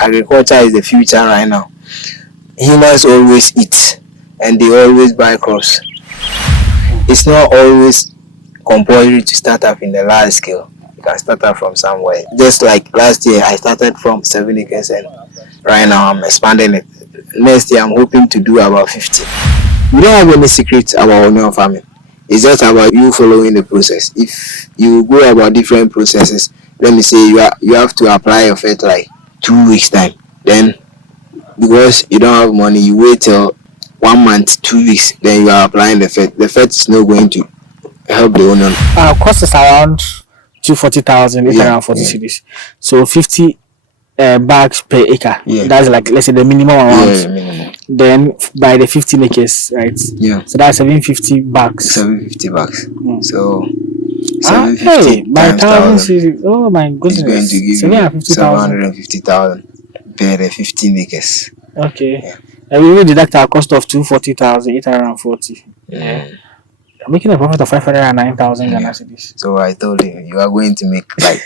agriculture is the future right now. Humans always eat and they always buy crops. It's not always compulsory to start up in the large scale. You can start up from somewhere. Just like last year, I started from 7 acres and right now I'm expanding it. Next year, I'm hoping to do about 50. We don't have any secrets about onion farming. It's just about you following the process. If you go about different processes, let me say you have to apply your fertilizer like 2 weeks time. Then because you don't have money, you wait till 1 month, 2 weeks, then you are applying the fet. The fet is not going to help the onion. Cost is around 240,000, 840 cedis. So 50 bags per acre. Yeah. That's like, let's say, the minimum amount. Yeah, minimum. Then by the 15 acres, right? Yeah. So that's 750 bags. 750 bucks. So hey, 750 by times 1,000. Oh my goodness. is going to give you 750,000 per 15 acres. Okay. Yeah. And we will deduct our cost of 240,000, 840. Yeah. I'm making a profit of 509,000 Ghana cedis. So I told you are going to make like.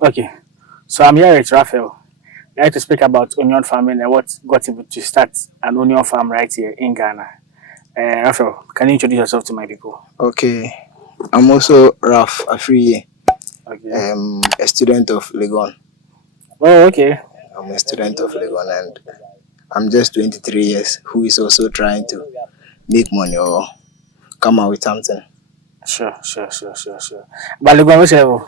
Okay, so I'm here with Rafael. I like to speak about onion farming and what got him to start an onion farm right here in Ghana. Rafael, can you introduce yourself to my people? Okay, I'm also Raf Afriye. Okay. A student of Legon. Oh, okay. I'm a student of Legon and I'm just 23 years who is also trying to make money or come out with something. Sure. But Legon, which level?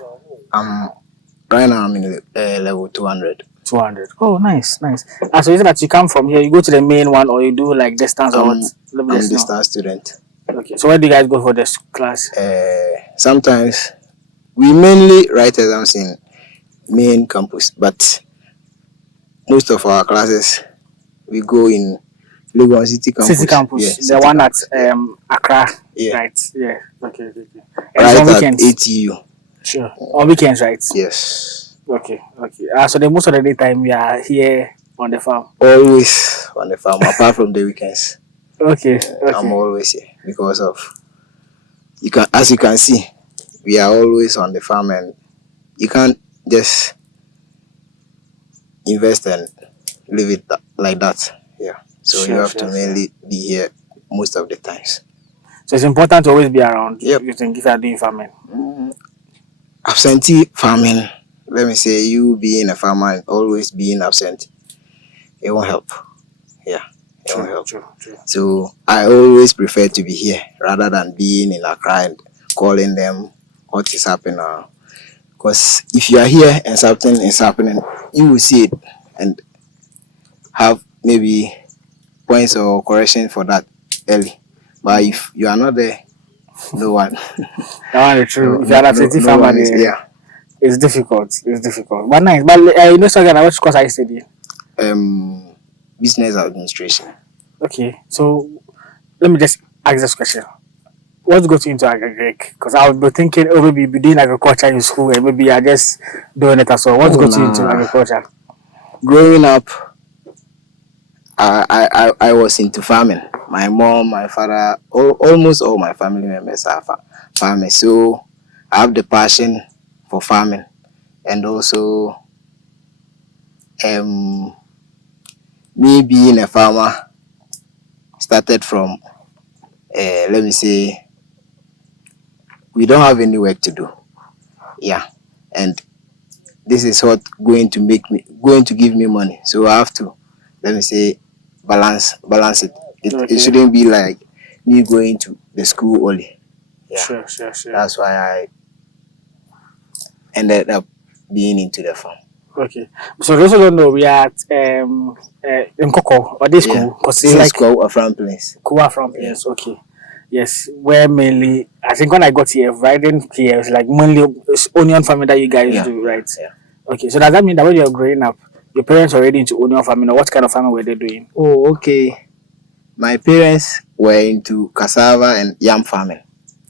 Right now I'm in level 200. 200. Oh, nice. So is it that you come from here, you go to the main one, or you do like distance or what? I'm a distance student. Okay. So where do you guys go for this class? Sometimes we mainly write exams in main campus, but most of our classes we go in Legon City Campus. City Campus, yeah, the City one campus. at Accra. Yeah. Right. Yeah. Okay. And Right on at weekends. ATU. Sure. On weekends, right? Yes. Okay. So the most of the daytime we are here on the farm. Always on the farm, apart from the weekends. Okay. I'm always here because of as you can see, we are always on the farm and you can't just invest and leave it like that. Yeah. So you have to mainly be here most of the times. So it's important to always be around. Yep. You think if you are doing farming. Absentee farming, let me say, you being a farmer and always being absent, it won't help. Yeah, it won't help. True. So I always prefer to be here rather than being in Accra and calling them what is happening now. Because if you are here and something is happening, you will see it and have maybe points or correction for that early. But if you are not there, no one. That one is true. If you are an absentee farmer, yeah. It's difficult. But nice. But you know, so again, which course I study? Business administration. Okay. So let me just ask this question. What got you into agric? Because I would be thinking, oh, maybe you'll be doing agriculture in school and maybe you're just doing it as well. What got you into agriculture? Growing up, I was into farming. My mom, my father, almost all my family members are farmers. So I have the passion for farming. And also, me being a farmer started from, let me say, we don't have any work to do. Yeah. And this is what going to give me money. So I have to, let me say, balance it. It shouldn't be like me going to the school only. Yeah. Sure. That's why I ended up being into the farm. Okay. So those who don't know, we are at in Coco or this Yeah. school because it's This is like called a farm place. Kua from Yeah. yes, okay. Yes, where mainly I think when I got here, right then here it's like mainly it's onion farming that you guys Yeah. do, Yeah. right? Yeah. Okay, so does that mean that when you're growing up, your parents were already into onion farming or what kind of farming were they doing? Oh, okay. My parents were into cassava and yam farming.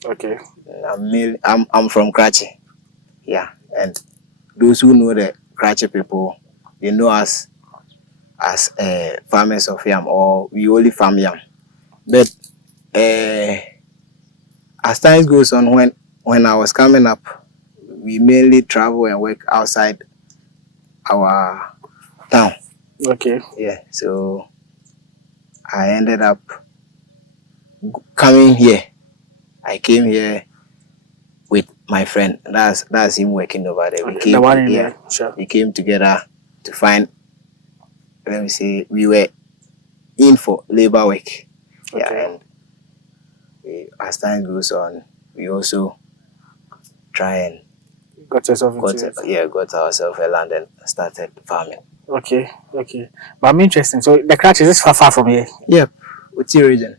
Okay. I'm from Krachi. Yeah. And those who know the Krachi people, they know us as farmers of yam, or we only farm yam. But as time goes on, when I was coming up, we mainly travel and work outside our town. Okay. Yeah. So I ended up coming here. I came here with my friend. That's him working over there. We Okay. The came one in yeah. there. Sure. We came together to find. Let me say we were in for labor work. Yeah, Okay. and as time goes on, we also try and Got yourself into it. got ourselves a land and started farming. Okay. Okay. But I'm interesting. So the crutch is this far from here? Yep, what's your region?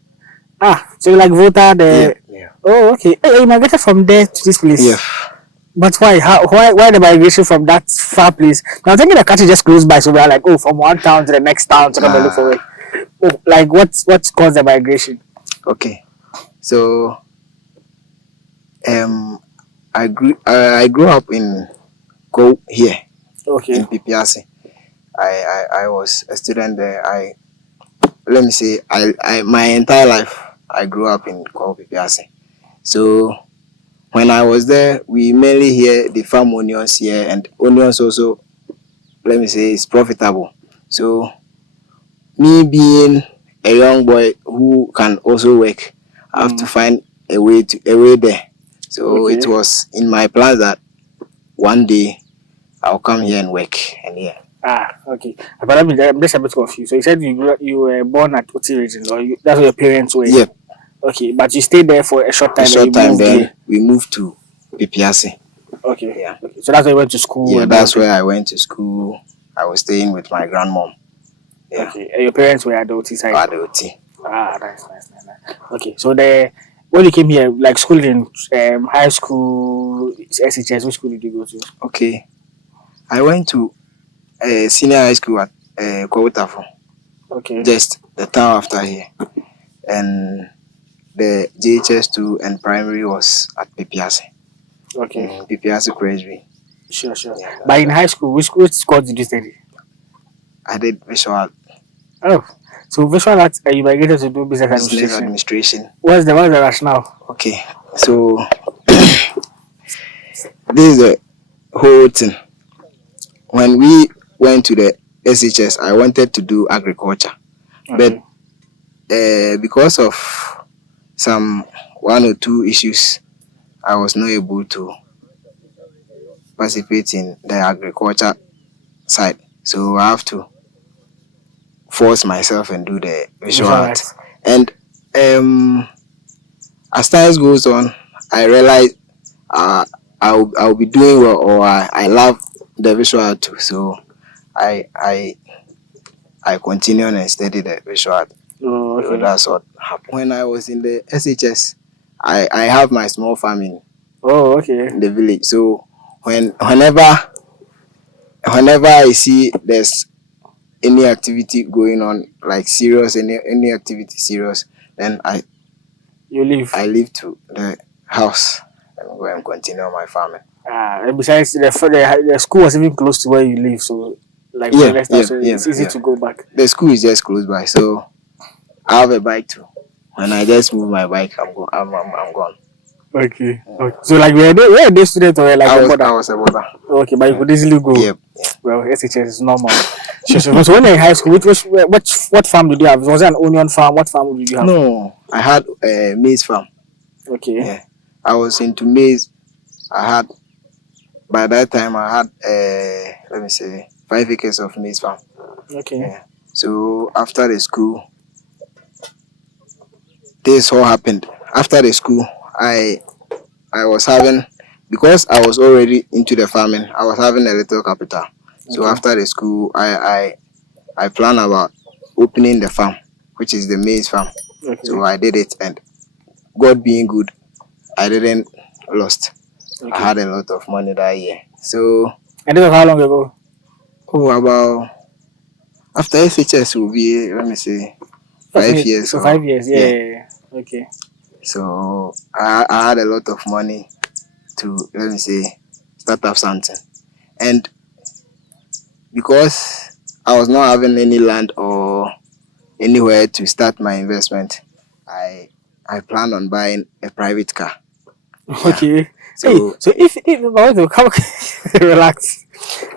Ah, so you like Volta the Yeah. oh okay. Hey, you migrated from there to this place. Yeah. But why? Why the migration from that far place? Now I'm thinking the country just close by, so we are like, oh, from one town to the next town to come and look for it. Oh, like what's caused the migration? Okay. So I grew up in Go here Okay. in Pipiasi. I was a student there. Let me say I my entire life I grew up in Go Pipiasi. So when I was there, we mainly hear the farm onions here, and onions also, let me say, is profitable. So me being a young boy who can also work, I have to find a way there. So Okay. it was in my plans that one day I'll come here and work. And yeah, Ah, okay. But I'm just a bit confused. So you said you were born at Oti region, or that's where your parents were? Yep. Okay, but you stayed there for a short time. A short and you time, moved then here. we moved to Pipiasi. Okay. Yeah. Okay. So that's where you went to school. Yeah, and that's everything. where I went to school. I was staying with my grandmom. Yeah. Okay. And your parents were at the Oti side. At the OT. Ah, nice. Okay, so when you came here, like school in high school, SHS, which school did you go to? Okay. I went to senior high school at Kowotafo, Okay. just the town after here. And the JHS2 and primary was at Pipiasi. Okay. Pipiasi Presbytery. Sure. Yeah, But in high school, which course did you study? I did visual Oh, so visual arts, you migrated to do business business administration. administration. What's the rationale? Okay, so this is the whole thing. When we went to the SHS, I wanted to do agriculture, Okay. but because of some one or two issues, I was not able to participate in the agriculture side. So I have to force myself and do the visual art. And as time goes on, I realize I'll be doing well, or I love the visual art too. So I continue and study the visual art. Oh, So okay. that's what happened. When I was in the SHS, I have my small farm in Okay. the village. So whenever I see there's any activity going on, like serious, any activity serious, then You leave. I leave to the house and go and continue my farming. And besides, the school was even close to where you live, so like Yeah, so it's easy to go back. The school is just close by, so I have a bike too. When I just move my bike, I'm gone. Okay. So like were a day student or like I a brother? was a brother. Okay, but you could easily go. Yep. Well, SHS is normal. Sure. So when you're in high school, what farm did you have? Was it an onion farm? What farm did you have? No, I had a maize farm. Okay. Yeah, I was into maize. By that time I had let me say 5 acres of maize farm. Okay. Yeah. So after the school, this all happened. After the school, I was having, because I was already into the farming, I was having a little capital. So after the school, I plan about opening the farm, which is the maize farm. Okay. So I did it, and God being good, I didn't lost. Okay. I had a lot of money that year. So And this was how long ago? about after FHS will be, let me say, 5 years. So 5 years, yeah. Okay. So I had a lot of money to, let me say, start up something. And because I was not having any land or anywhere to start my investment, I plan on buying a private car. Okay. So If relax.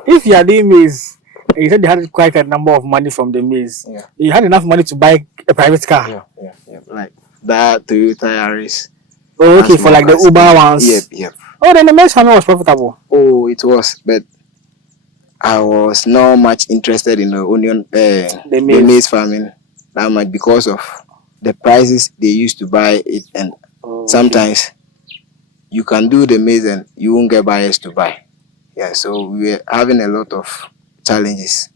If you are doing maize, and you said you had quite a number of money from the maize, you had enough money to buy a private car. like that Toyota Yaris. Oh, okay, for like the Uber ones. Yep. Oh, then the maize farming was profitable. Oh, it was, but I was not much interested in the onion, the maize farming that much because of the prices they used to buy it, and sometimes you can do the maize and you won't get buyers to buy. Yeah, so we were having a lot of challenges.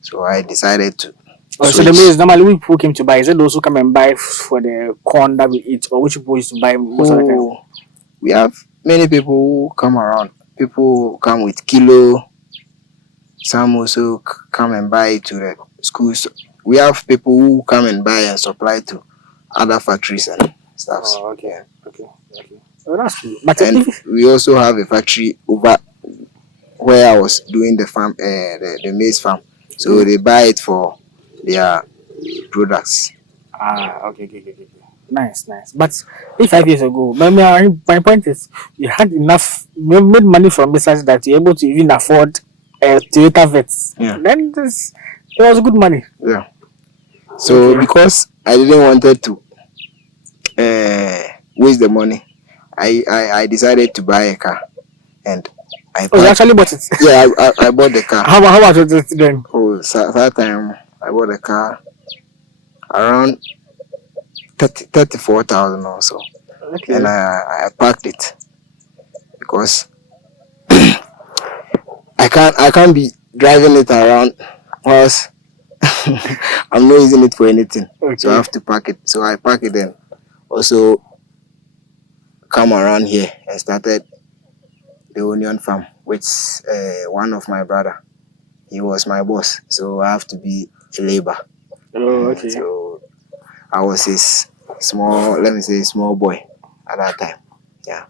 So I decided to. So the maize normally which people came to buy? Is it those who come and buy for the corn that we eat, or which people used to buy most of the time? We have many people who come around. People who come with kilo. Some also come and buy to the schools. We have people who come and buy and supply to other factories and stuff. Oh, okay. Oh, that's cool. But and we also have a factory over where I was doing the farm, the maize farm. So they buy it for their products. Okay. Nice. But if 5 years ago, but my point is, you had enough, you made money from business that you're able to even afford a Toyota Vets. Yeah. Then it was good money. Yeah. So because I didn't wanted to waste the money, I decided to buy a car, and you actually bought it? Yeah, I bought the car. How much was it then? Oh, that time I bought the car around 34,000 or so. Okay. And I parked it because I can't be driving it around whilst I'm not using it for anything. Okay. So I have to park it. So I park it and also come around here and started the onion farm, which one of my brother, he was my boss, so I have to be a labor. Oh, okay. So I was his small boy at that time. Yeah.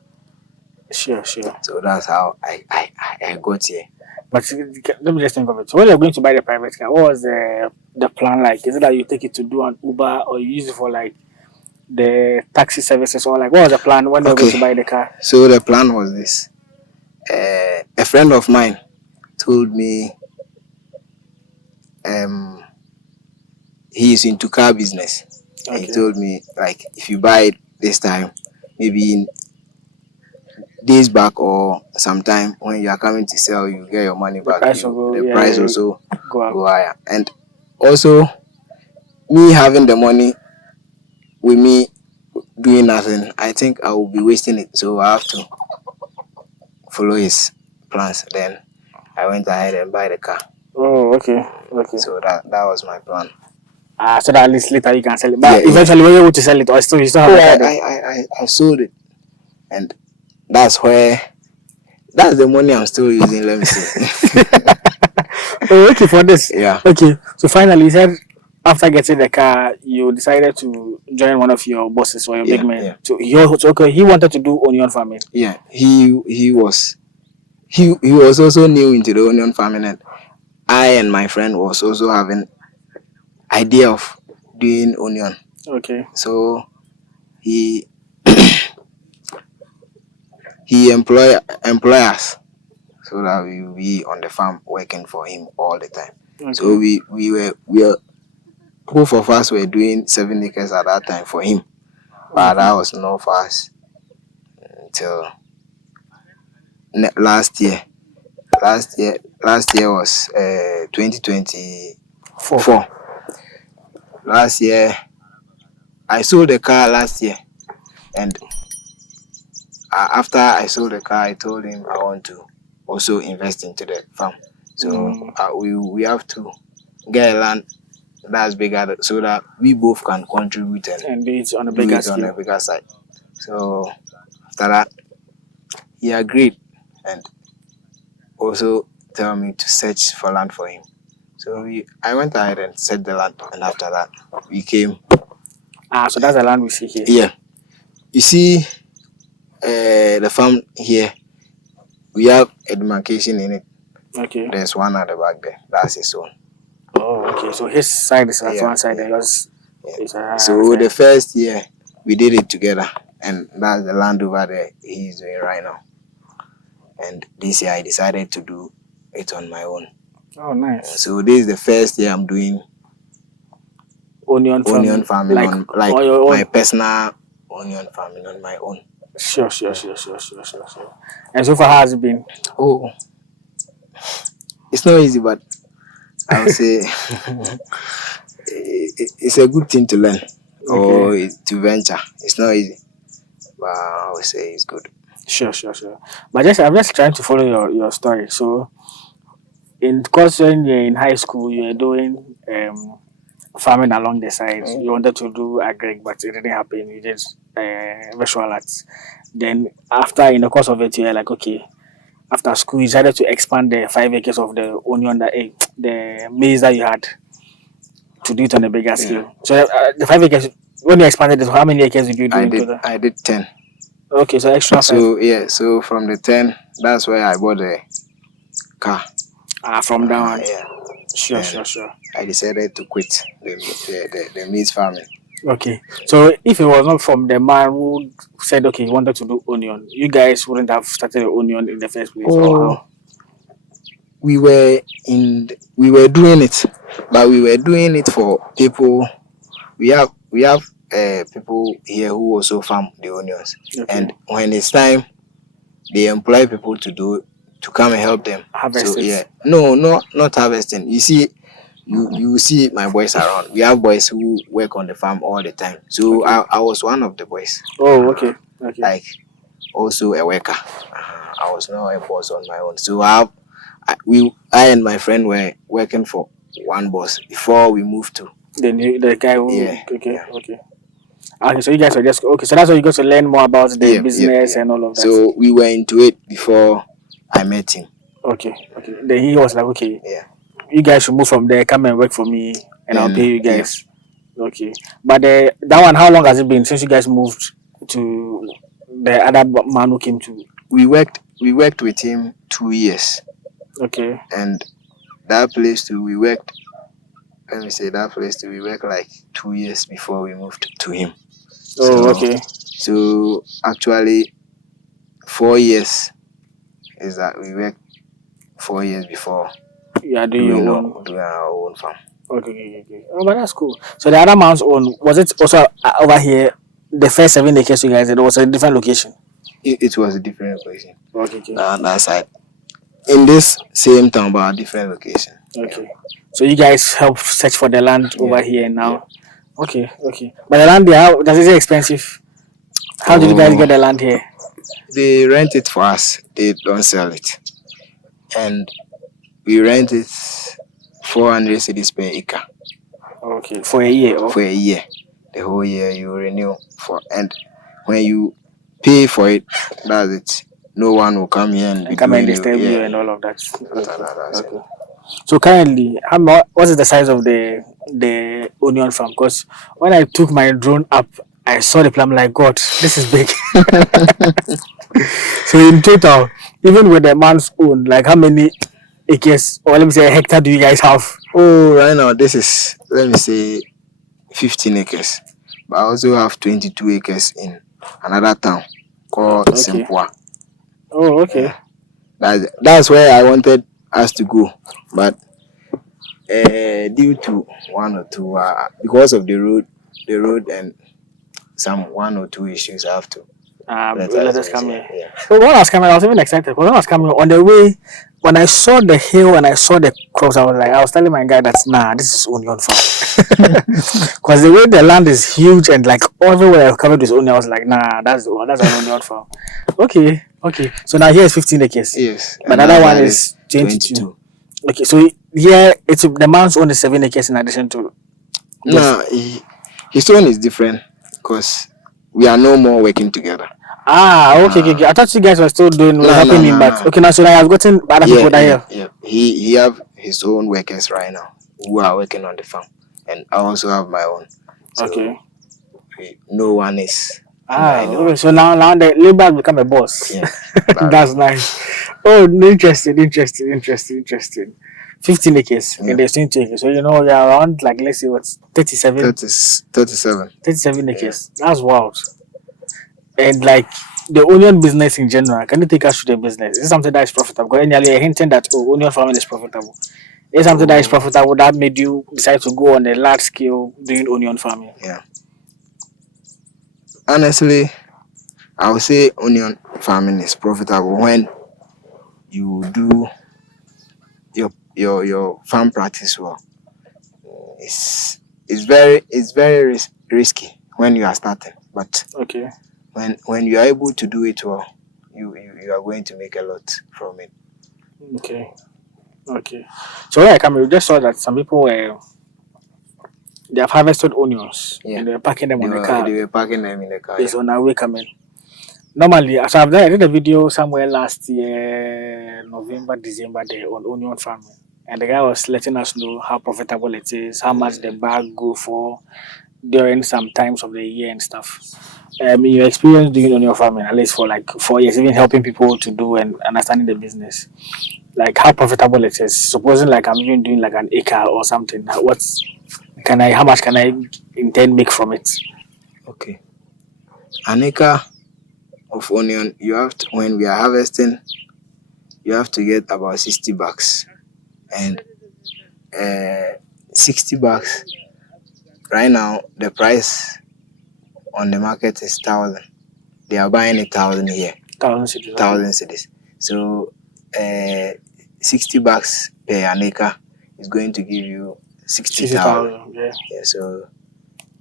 Sure. So that's how I got here. But let me just think of it. So when you're going to buy the private car, what was the plan like? Is it that you take it to do an Uber, or you use it for like the taxi services, or like what was the plan when you're going to buy the car? So the plan was this. A friend of mine told me he is into car business. Okay. He told me, like, if you buy it this time, maybe in days back or sometime when you are coming to sell, you get your money back. The price also go higher. And also, me having the money with me doing nothing, I think I will be wasting it. So I have to follow his plans. Then I went ahead and buy the car. Oh, okay. So that was my plan. So that at least later you can sell it. But eventually, when you able to sell it, or you still have I sold it, and that's the money I'm still using. Let me see. Okay, for this. Yeah. Okay. So finally, you said after getting the car, you decided to join one of your bosses or your big men. Yeah. So he wanted to do onion farming. Yeah. He was also new into the onion farming, and I and my friend was also having idea of doing onion. Okay. So he employ us so that we will be on the farm working for him all the time. Okay. So we were both of us were doing 7 acres at that time for him, but that was not for us until last year. Last year was 2024. Last year, I sold the car last year, and after I sold the car, I told him I want to also invest into the farm. So we have to get a land that's bigger so that we both can contribute And do it on a do bigger it on scale. a bigger side. So after that, he agreed and also tell me to search for land for him. So I went ahead and set the land, and after that, we came. So that's the land we see here. Yeah, you see, the farm here, we have a demarcation in it. Okay. There's one at the back there. That's his own. Oh, okay. So his side is at one side, and yours is So the first year we did it together, and that's the land over there he's doing right now. And this year I decided to do it on my own. Oh, nice. So this is the first year I'm doing onion farming like on my personal onion farming on my own. Sure. And so far, how has it been? Oh, it's not easy, but I would say it's a good thing to learn or to venture. It's not easy, but I would say it's good. Sure. But I'm just trying to follow your story. So, because when you're in high school, you were doing farming along the side. You wanted to do agri, but it didn't happen. You did visual arts. Then, after in the course of it, you're like, okay. After school, you decided to expand the 5 acres of the onion, the maize that you had, to do it on a bigger scale. So, the 5 acres, when you expanded it, how many acres did you do? I did 10. Okay, so extra 5. So so from the 10, that's where I bought the car. From down. Yeah. Sure. I decided to quit the maize farming. Okay, so if it was not from the man who said, okay, he wanted to do onion, you guys wouldn't have started the onion in the first place. Or how? We were doing it, but we were doing it for people. We have people here who also farm the onions, and when it's time, they employ people to come and help them Harvest it. No, not harvesting. You see, you see my boys around. We have boys who work on the farm all the time. So I was one of the boys. Oh, okay. Like also a worker. I was not a boss on my own. So I and my friend were working for one boss before we moved to the guy who Okay, so you guys were just so that's why you got to learn more about the business and all of that. So we were into it before I met him. Okay. Then he was like, you guys should move from there, come and work for me, and I'll pay you guys. Yeah. Okay, but that one, how long has it been since you guys moved to the other man who came to? We worked with him 2 years. Okay. And that place too, we worked. Let me say that place too, we worked like 2 years before we moved to him. Okay. So actually, 4 years is that we worked 4 years before. Yeah, doing our own farm. Okay. Oh, but that's cool. So the other man's own, was it also over here? The first 7 acres you guys did, it was a different location. It was a different location. Okay. On that side, in this same town, but a different location. Okay. So you guys help search for the land over here now. Yeah. Okay. But the land there, is it expensive? How did you guys get the land here? They rent it for us. They don't sell it, and we rent it 400 cedis per acre. Okay, for a year. For a year, the whole year you renew and when you pay for it, that's it. No one will come here and come and disturb you and all of that. Okay. So currently, what is the size of the onion farm? Because when I took my drone up, I saw the plan. I'm like, God, this is big. So in total, even with the man's own, like how many acres or let me say a hectare do you guys have? Oh, right now this is, let me say, 15 acres. But I also have 22 acres in another town called Simpua. Oh, okay. That's where I wanted us to go, but due to one or two, because of the road and some 1 or 2 issues, I have to let us come here. Yeah. So when I was coming, I was even excited. When I was coming on the way, when I saw the hill and I saw the crops, I was telling my guy that this is onion farm. Because the way the land is huge and like everywhere I covered with onion, I was like, that's an onion farm. Okay. So now here is 15 acres. Yes. But another one is 22. Okay, so yeah, it's the man's own is 7 acres in addition to this. No, his own is different because we are no more working together. Ah, okay, okay, okay. I thought you guys were still doing No, no, helping him, no, but no. okay, now so I have gotten other Yeah, people that yeah, here. yeah. He have his own workers right now who are working on the farm, and I also have my own. So Okay. no one is under Ah, anyone. okay. So now the labor has become a boss. Yeah, that's That's nice. Oh, interesting, interesting, interesting, interesting. 15 acres and yeah. there's 20 acres. So you're around like let's say what's 37, 37. 37 Yeah. acres. That's wild. And like the onion business in general, can you take us through the business? Is it something that is profitable? Because you're hinting that onion farming is profitable. Is it something that is Oh, profitable that made you decide to go on a large scale doing onion farming? yeah. Honestly, I would say onion farming is profitable when you do your farm practice well. It's it's very risky when you are starting, but Okay. when you are able to do it well, you are going to make a lot from it. Okay. Okay. So where I come, we just saw that some people were they have harvested onions Yeah, and they're packing them they on the were car. they were packing them in the car. It's Yeah. on our way coming. Normally, so I did a video somewhere last year, November, December, there on onion farming. And the guy was letting us know how profitable it is, how much the bag go for during some times of the year and stuff. Your experience doing onion farming, at least for like 4 years, even helping people to do and understanding the business, like how profitable it is. Supposing like I'm even doing like an acre or something, how much can I intend make from it? Okay. An acre of onion, you have to, when we are harvesting, you have to get about 60 bucks, and 60 bucks right now. The price on the market is 1,000. They are buying 1,000 here, 1,000 cedis, okay. 1,000 cedis. So 60 bucks per an acre is going to give you 60,000. 60,000, yeah. Yeah, so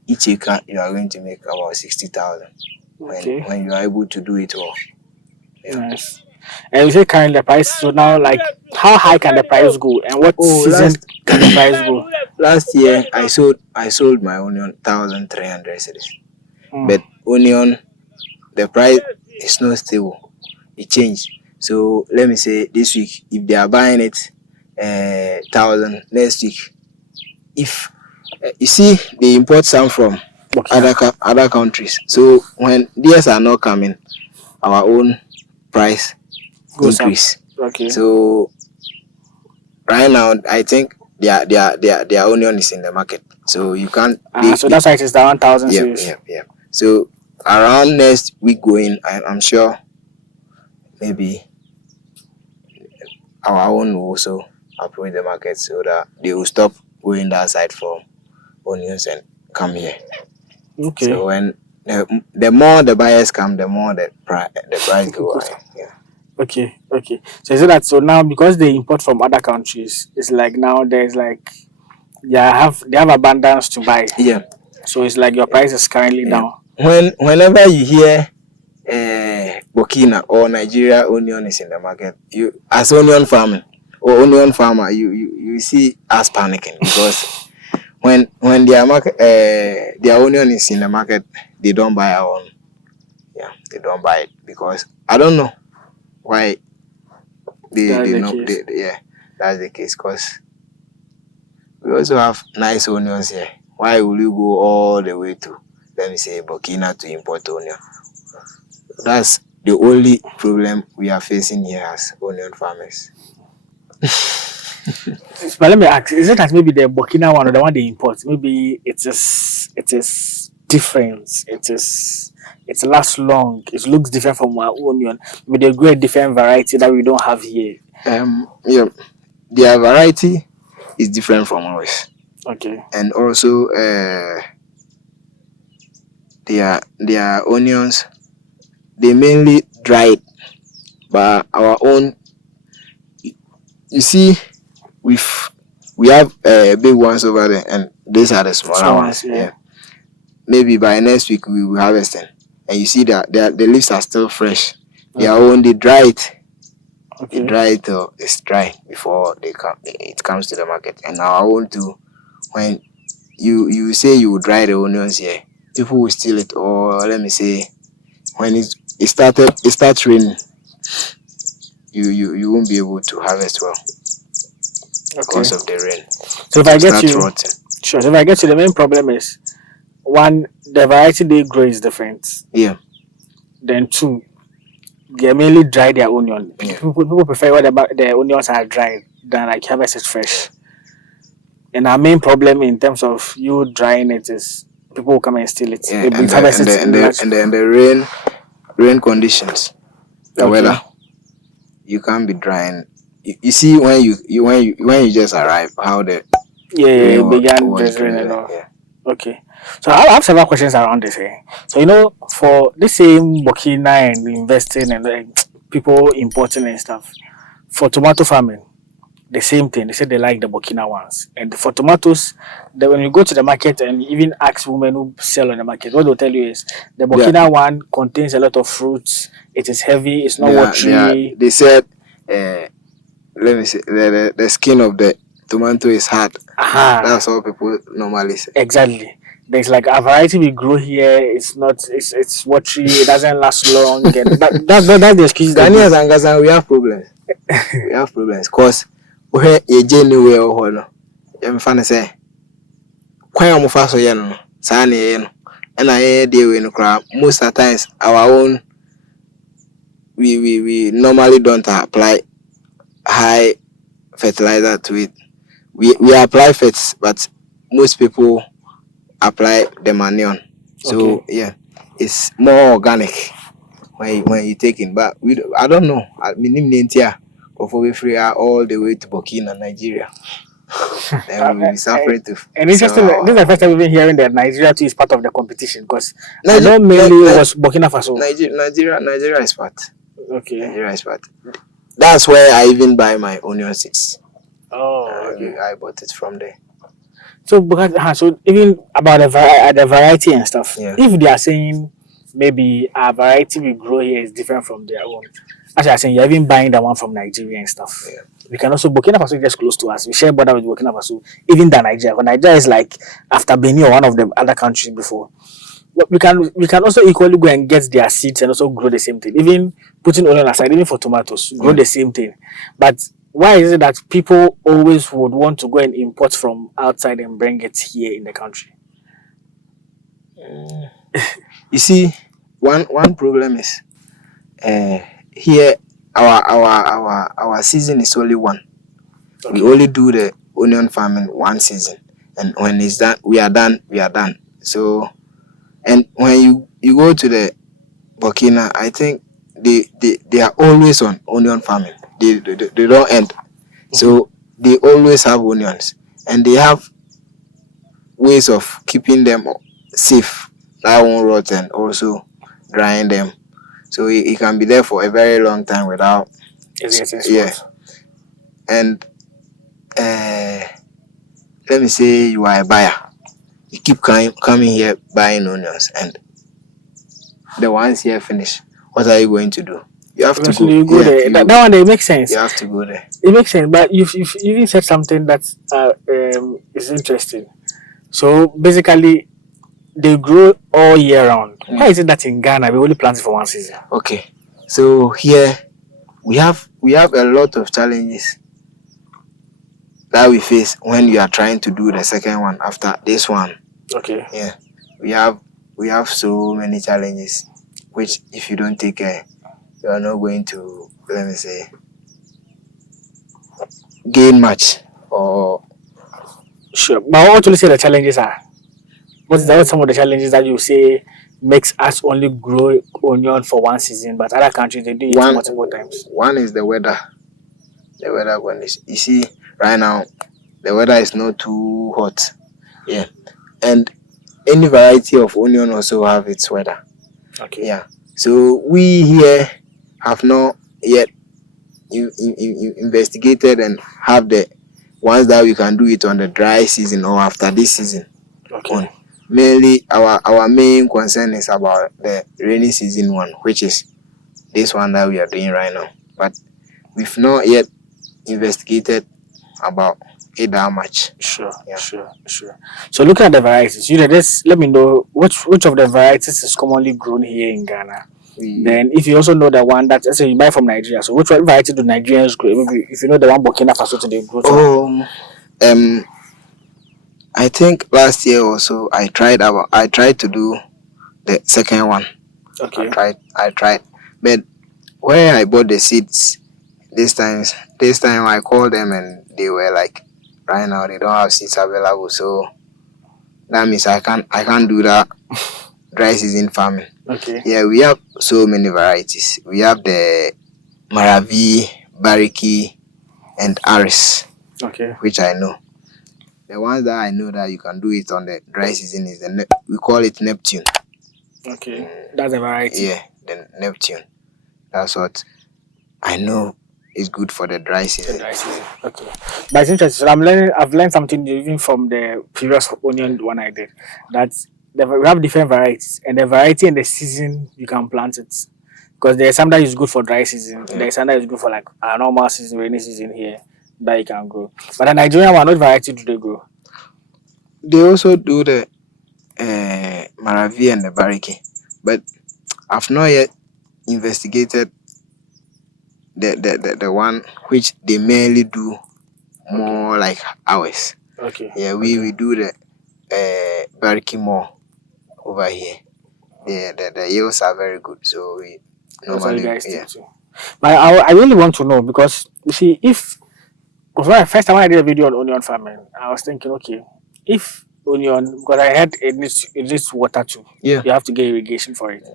each acre you are going to make about 60,000 Okay, when you are able to do it well. Yeah. nice. And you say currently the price, so now like how high can the price go and what Oh, season can the price go? last year I sold my onion 1,300 cedis. Mm. But onion, the price is not stable. It changed. So let me say this week, if they are buying it 1,000, next week, if you see they import some from Okay. other countries. So when theirs are not coming, our own price Goes up. increase. Okay. So right now, I think their onion is in the market. So you can't. So that's why it is the 1,000 Yep, series. yep, yep. So around next week going, I'm sure maybe our own will also approach the market so that they will stop going that side for onions and come here. Okay. So when the more the buyers come, the more the price go high. Yeah. Okay, okay. So is it that so now because they import from other countries, it's like now there's like they have abundance to buy. Yeah. So it's like your price is currently Yeah. down. Whenever you hear Burkina or Nigeria onion is in the market, you as onion farmer, you see us panicking because when their onion is in the market, they don't buy our own. Yeah, they don't buy it because I don't know why That's they the know case. yeah, that's the case because we also have nice onions here. Why will you go all the way to, let me say, Burkina to import onion? That's the only problem we are facing here as onion farmers. But let me ask, is it that maybe the Burkina one or the one they import, maybe it is different. It lasts long. It looks different from our onion. Maybe they grow a different variety that we don't have here. Yeah, their variety is different from ours, Okay. and also their onions, they mainly dry it, but our own, you see, we have big ones over there, and these are the smaller Small ones. ones, yeah. Yeah, maybe by next week we will harvest them, and you see that the leaves are still fresh. Their Okay. own, they dry it. They Okay. dry it till it's dry before it comes to the market. And now I want to, when you say you dry the onions here, people will steal it, or let me say when it starts raining, you won't be able to harvest well Okay. because of the rain. So if It I will get start you, rotting. sure. So if I get you, the main problem is one, the variety they grow is different. Yeah. Then two, they mainly dry their onion. Yeah. People prefer whatever the onions are dried than like harvest it fresh. And our main problem in terms of you drying it is people will come and steal it. Yeah, Maybe and it's the and harvested the and in the large. and the, and the rain conditions, the Okay. weather, you can't be drying. You see when you just arrive, how the Yeah, yeah, rain it began was drizzling and drizzling. all. Yeah. Okay. So I have several questions around this here. So for this same Burkina and investing and people importing and stuff, for tomato farming, the same thing. They say they like the Burkina ones. And for tomatoes, when you go to the market and even ask women who sell on the market, what they'll tell you is the They are, Burkina one contains a lot of fruits. It is heavy. It's not watery. they said, let me say, the skin of the tomato is hard. Aha. That's all people normally say. Exactly. There's like a variety we grow here. It's not. It's watery. It doesn't last long, and that's the excuse they Ghanaians give. and Gazan, we have problems. We have problems because where a genuine or no, I'm fan say, quite almost fast or no, Sani, and I deal with crowd. Most of the times, our own, we normally don't apply high fertilizer to it. We apply fets, but most people apply the manure. So Okay. yeah, it's more organic when you take it. But I don't know. I mean, we free all the way to Burkina, Nigeria, Uh, and we'll be suffering to and sell interesting. This is the our first time we've been hearing that Nigeria too is part of the competition because I Niger, know mainly it was Burkina Faso. Nigeria is part. Okay. Nigeria is part. That's where I even buy my onion seeds. Oh, okay. I bought it from there. So because so even about the variety and stuff, Yeah. if they are saying maybe a variety we grow here is different from their own, as I saying, you're even buying the one from Nigeria and stuff. Yeah. We can also Burkina Faso is just close to us. We share border with Burkina Faso, even than Nigeria. But Nigeria is like after Benin or one of the other countries before. But we can also equally go and get their seeds and also grow the same thing. Even putting onion aside, even for tomatoes, grow Yeah. the same thing. But why is it that people always would want to go and import from outside and bring it here in the country? You see, one problem is here our season is only one. We Okay. only do the onion farming one season, and when it's done, we are done. We are done. So, and when you go to the Burkina, I think they are always on onion farming. They don't end. So they always have onions, and they have ways of keeping them safe. That won't rot, and also drying them. So it can be there for a very long time without. It's getting Yeah. spoiled. And let me say you are a buyer. You keep coming here buying onions, and the ones here finish. What are you going to do? You have to go. Eventually, you go Yeah, there. That one it makes sense. you have to go there. It makes sense. But you've even said something that is interesting. So basically, they grow all year round. Why is it that in Ghana we only plant it for one season? Okay. So here we have a lot of challenges that we face when you are trying to do the second one after this one. Okay. Yeah. We have so many challenges which if you don't take care, you are not going to, let me say, gain much or Sure. But what will you say the challenges are? What's some of the challenges that you say makes us only grow onion for one season, but other countries they do it multiple times? one is the weather. The weather condition. You see, right now the weather is not too hot. Yeah. And any variety of onion also have its weather. Okay. Yeah. So we here have not yet investigated and have the ones that we can do it on the dry season or after this season. Okay. Mainly our main concern is about the rainy season one, which is this one that we are doing right now. But we've not yet investigated about it that much. Sure, Yeah. sure. So looking at the varieties, you know, just let me know which of the varieties is commonly grown here in Ghana. Then, if you also know the one that, let's say you buy from Nigeria, so which variety do Nigerians grow? Maybe if you know the one Burkina Faso they grow. I think last year also I tried to do the second one. Okay. I tried, but where I bought the seeds this time I called them and they were like, right now they don't have seeds available, so that means I can't do that dry season farming. Okay. Yeah, we have so many varieties. We have the Maravi, Bariki, and Aris. Okay. Which I know. The ones that I know that you can do it on the dry season is we call it Neptune. Okay, that's a variety. Yeah, the Neptune. That's what I know is good for the dry season. Okay, but it's interesting. So I've learned something new even from the previous onion one I did. We have different varieties, and the variety and the season you can plant it. Because there's some that is good for dry season. Yeah. There's some that is good for like a normal season, rainy season here that you can grow. But the Nigerian one, what variety do they grow? They also do the Maravi and the Bariki, but I've not yet investigated the one which they mainly do more like ours. Okay. Yeah, we do the Bariki more over here. The yields are very good, so we normally But I really want to know, because you see, if because first time I did a video on onion farming, I was thinking, okay, if onion, because I heard it needs water too. Yeah. You have to get irrigation for it.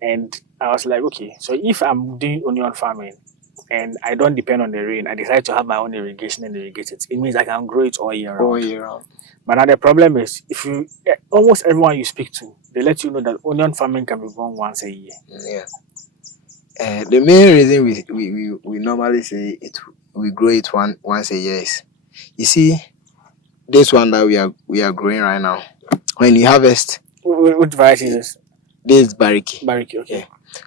And I was like, okay, so if I'm doing onion farming and I don't depend on the rain, I decide to have my own irrigation and irrigate it. It means I can grow it all year round. But now the problem is, if you almost everyone you speak to, they let you know that onion farming can be grown once a year. Yeah. The main reason we normally say we grow it once a year is, you see, this one that we are growing right now. When you harvest, which variety is this? This is Bariki. Bariki, okay. Yeah.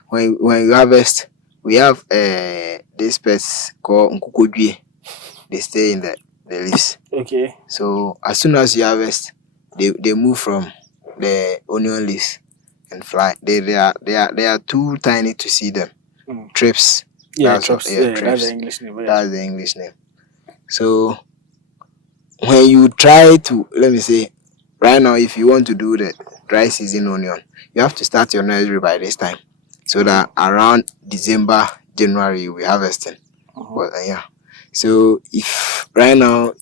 When you harvest, we have this pests called Nkukodwie. They stay in the leaves. Okay. So as soon as you harvest, they move from the onion leaves and fly. They are too tiny to see them. Trips. Yeah, trips. That's the English name. That's the English name. So when you try to, let me say, right now, if you want to do the dry season onion, you have to start your nursery by this time, so that around December, January you'll be harvesting. But yeah. So if right now,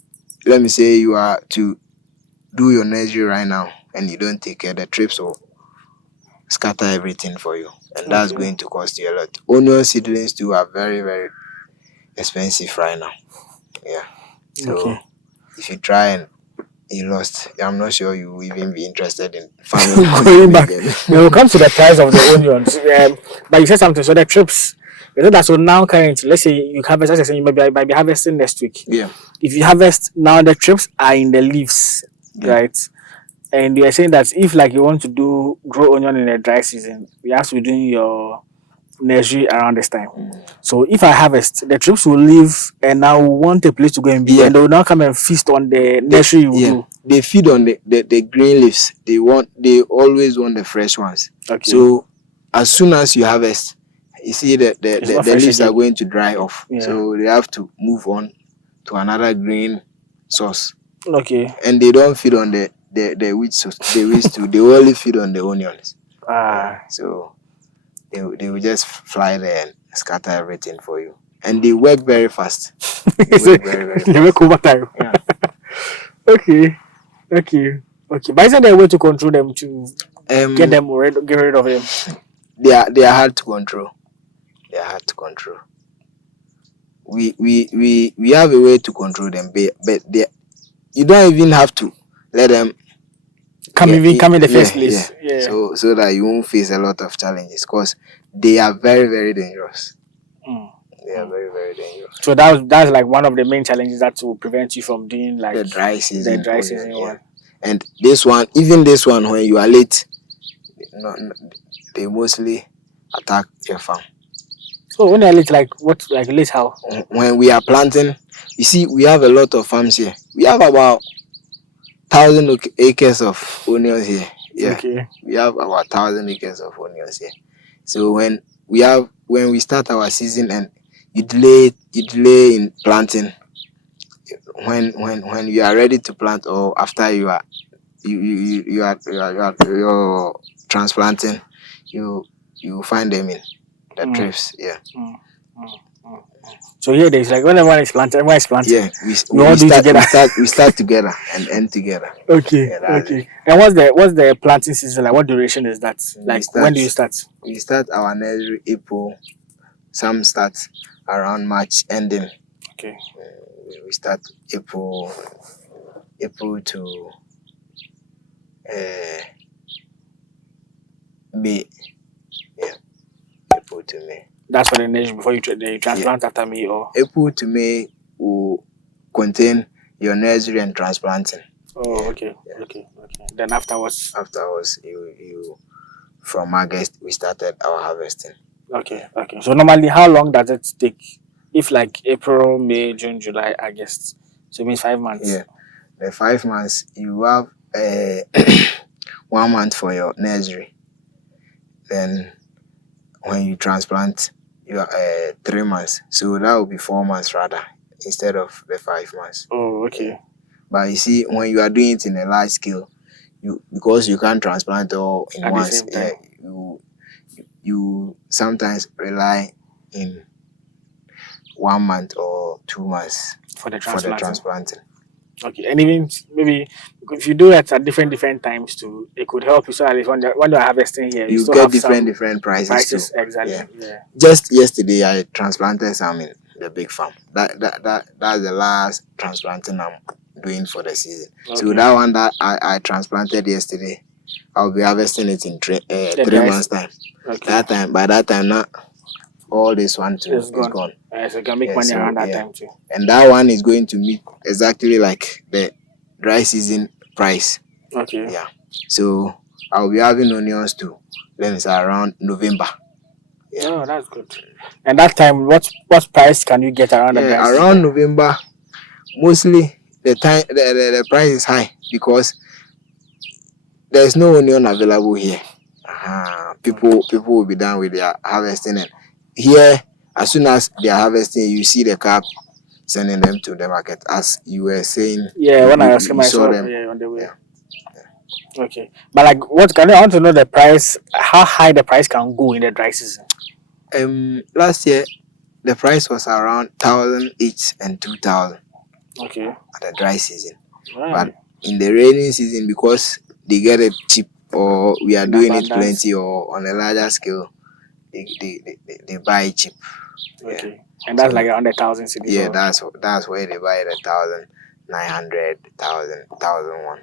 let me say you are to do your nursery right now and you don't take care, the trips will scatter everything for you, and that's going to cost you a lot. Onion seedlings too are very, very expensive right now. Yeah. So if you try and you lost, I'm not sure you will even be interested in farming. Going back, when it comes to the price of the onions, but you said something. So the trips, so now currently, let's say you harvest, let's say you might be harvesting next week. Yeah. If you harvest now, the trips are in the leaves, right? And you are saying that if like you want to grow onion in the dry season, you have to be doing your nursery around this time. So if I harvest, the trips will leave and I will want a place to go and be, and they will now come and feast on the nursery you do. They feed on the green leaves. They always want the fresh ones. Okay. So as soon as you harvest, you see the leaves are going to dry off. Yeah. So they have to move on to another green source. Okay. And they don't feed on the wheat source. They only feed on the onions. So they will just fly there and scatter everything for you. And they work very fast. They work over time. Yeah. Okay. But isn't there a way to control them, to get rid of them? They are hard to control. We have a way to control them, but you don't even have to let them come in the first place. Yeah. So that you won't face a lot of challenges, because they are very, very dangerous. They are very, very dangerous. So that's like one of the main challenges that will prevent you from doing like the dry season. One. And this one, when you are late, they mostly attack your farm. So when I late, like what, like late how? When we are planting, you see, we have a lot of farms here. We have about 1,000 acres of onions here. Yeah, Okay. we have about 1,000 acres of onions here. So when we start our season and you delay in planting, when you are ready to plant, or after you're transplanting, you find them in the Mm, trips. Yeah. mm, mm, mm. So here there's like when everyone is planting, Yeah, we all we do it start we together. start we start together and end together. Okay, Yeah, that's it. okay. And what's the planting season like? What duration is that? We Like when start do you start? we start our nursery April. Some start around March ending. Okay. We start April to uh, May. Yeah, April to May. That's for the nation before you transplant after me or April to May will contain your nursery and transplanting. oh Yeah. okay, okay, okay. Then afterwards. Afterwards, you from August we started our harvesting. Okay, okay. So normally how long does it take? If like April, May, June, July, August. So it means 5 months. Yeah, the 5 months you have 1 month for your nursery. Then when you transplant, you are 3 months. So that will be 4 months rather instead of the 5 months. Oh, okay. But you see, when you are doing it in a large scale, because you can't transplant all in At the once. same Yeah, time. you sometimes rely in 1 month or 2 months For the for the transplanting. transplanting. Okay, and even maybe if you do it at different times too, it could help you. So at least when you're harvesting here, you You still get have some different prices too. prices exactly. Yeah. Yeah. Just yesterday, I transplanted some in the big farm. That's the last transplanting I'm doing for the season. So Okay. that one that I transplanted yesterday, I'll be harvesting it in The 3 months dry. time. Okay. By that time, now all this one too It's is gone. gone. So you can make Yeah. money So around that yeah, time too. and that one is going to meet exactly like the dry season price. Okay. Yeah. So I'll be having onions too. Then it's around November. Yeah. Oh, that's good. And that time, what price can you get around the Yeah, dry around season? November, mostly the price is high because there's no onion available here. People will be done with their harvesting, and here as soon as they are harvesting, you see the cab sending them to the market. As you were saying, Yeah, when I was you I saw saw them. yeah on the way. Yeah. Okay, but like, I want to know the price? How high the price can go in the dry season? Last year the price was around 1,000 each and 2,000 Okay. at the dry season. Right. But in the rainy season, because they get it cheap, or we are In doing it abundance. plenty or on a larger scale, they buy it cheap. Yeah. Okay, and that's So like around 1,000 cedis. yeah, Or that's where they buy the 1,900, 1,001.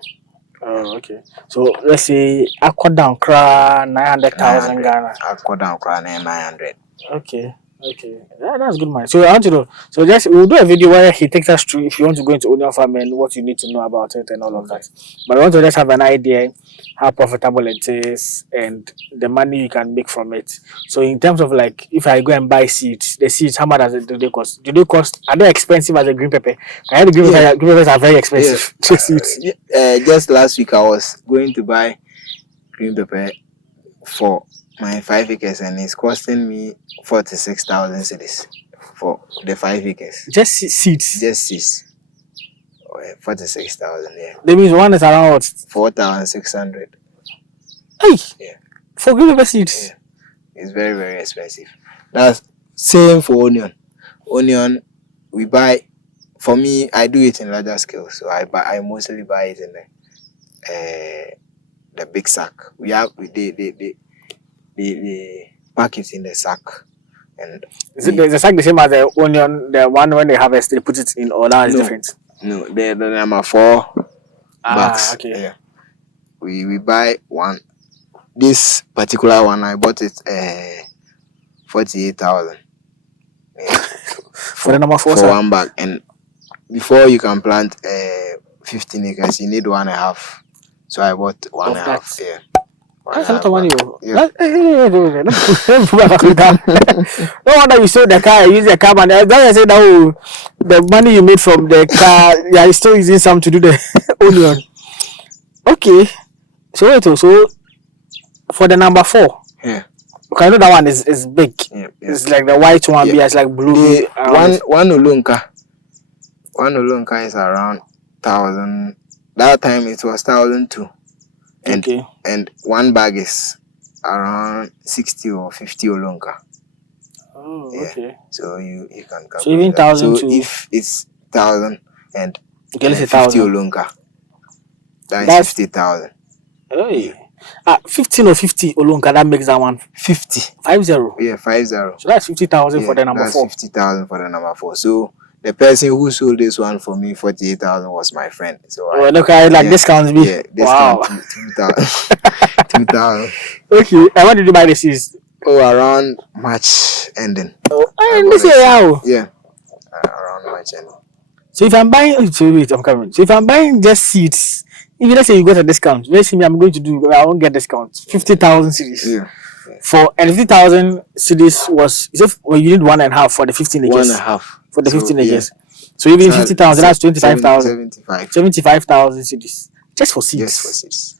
oh, okay. So let's say I cut down cra 900,000 900. Ghana. I cut down crown 900. Okay. Okay. Yeah, that's good, man. So I want to know. So just we'll do a video where he takes us through if you want to go into onion farming, what you need to know about it and all of that. But I want to just have an idea how profitable it is and the money you can make from it. So in terms of like if I go and buy seeds, the seeds, how much do they cost? Do they cost are they expensive as a green pepper? I heard the Yeah, green peppers are very yeah. expensive. The seeds. Just last week I was going to buy green pepper for my 5 acres, and it's costing me 46,000 cedis for the 5 acres. Just seeds. Just 46,000. Yeah, That means one is around what? 4,600. Hey, Yeah, for green pepper seeds. yeah. It's very very expensive. That's same for onion. Onion we buy. For me, I do it in larger scale, so I mostly buy it in the big sack. We have they pack it in the sack, and Is it the sack the same as the onion, the one when they harvest, they put it in, or now it's no, different? no, the number 4 bags. Okay. Yeah, we buy one. This particular one I bought it 48,000. Yeah, For the number 4, for sir. one bag, and before you can plant 15 acres, you need 1.5. So I bought one Of and a that. half. Yeah. That's a lot of money. Oh. Yeah. Let me put my calculator. No wonder you sold the car, you use the car money. That's why I said that oh, the money you made from the car, yeah, you're still using some to do the onion. Okay. So wait, oh, so for the number 4, Yeah. okay, I know that one is big. Yeah. It's like the white one, Yeah. it's like blue. The one ulunka is around 1,000. That time it was 1,002. And Okay. and one bag is around 60 or 50 ulunka. Oh, Yeah. okay. So you can calculate. So even that. 1,000 So to if it's 1,000 and okay, let's say 50 1,000. ulunka, that is That's 50,000. hey. 15 or 50 Olunka, that makes that one 50. 50. Yeah, 50. So that's 50,000 Yeah, for the number that's 4. 50,000 for the number 4. So the person who sold this one for me 48,000 was my friend. So Oh, look, I like discounts. Me. Yeah, Wow. discount 2,000. 2,000. Okay. And when did you buy the seeds? Oh, around March ending. Oh, I and bought this year, it. wow. Yeah, around March ending. So if I'm buying, so wait, I'm coming. So if I'm buying just seeds, even let's say you got a discount, let's say I'm going to do, I won't get discount. 50,000 series. Yeah. For and 50,000 series was, well, you need 1.5 for the 15 acres. 1.5 for the So, 15 yeah. acres. So even 50,000, that's 25,000. 75. 75,000 cities. Just for seeds. Just for seeds.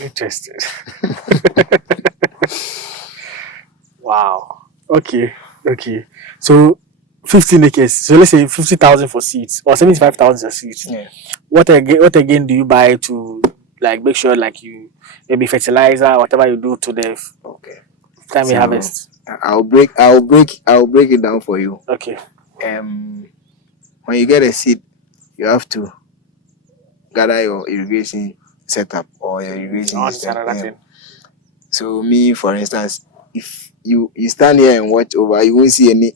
Interested. Wow. Okay. Okay. So 15 acres. So let's say 50,000 for seeds or 75,000 for seeds. Yeah. What again do you buy to like make sure like you maybe fertilizer, whatever you do to the Okay. time you So, harvest? I'll break it down for you. Okay. When you get a seed, you have to gather your irrigation setup or your irrigation Oh, system. another Yeah. thing. So me, for instance, if you stand here and watch over, you won't see any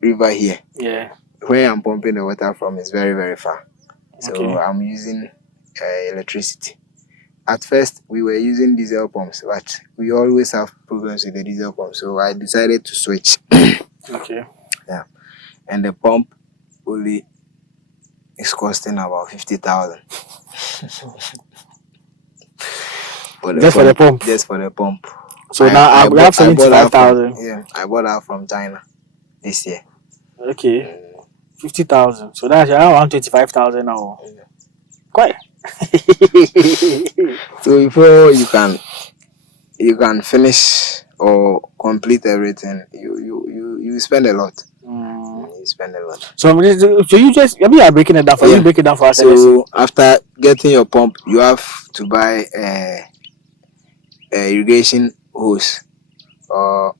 river here. Yeah. Where I'm pumping the water from is very, very far. So Okay. I'm using electricity. At first, we were using diesel pumps, but we always have problems with the diesel pump. So I decided to switch. Okay. And the pump only is costing about 50,000. Just for the pump. Just for the pump. So now we have 75,000. Yeah, I bought that from China this year. Okay. 50,000. So that's around 25,000 now. Yeah. Quite. So before you can finish or complete everything, you spend a lot. You spend a lot. So you just maybe I'm breaking it down for you. Break it down for us. So after getting your pump, you have to buy a irrigation hose or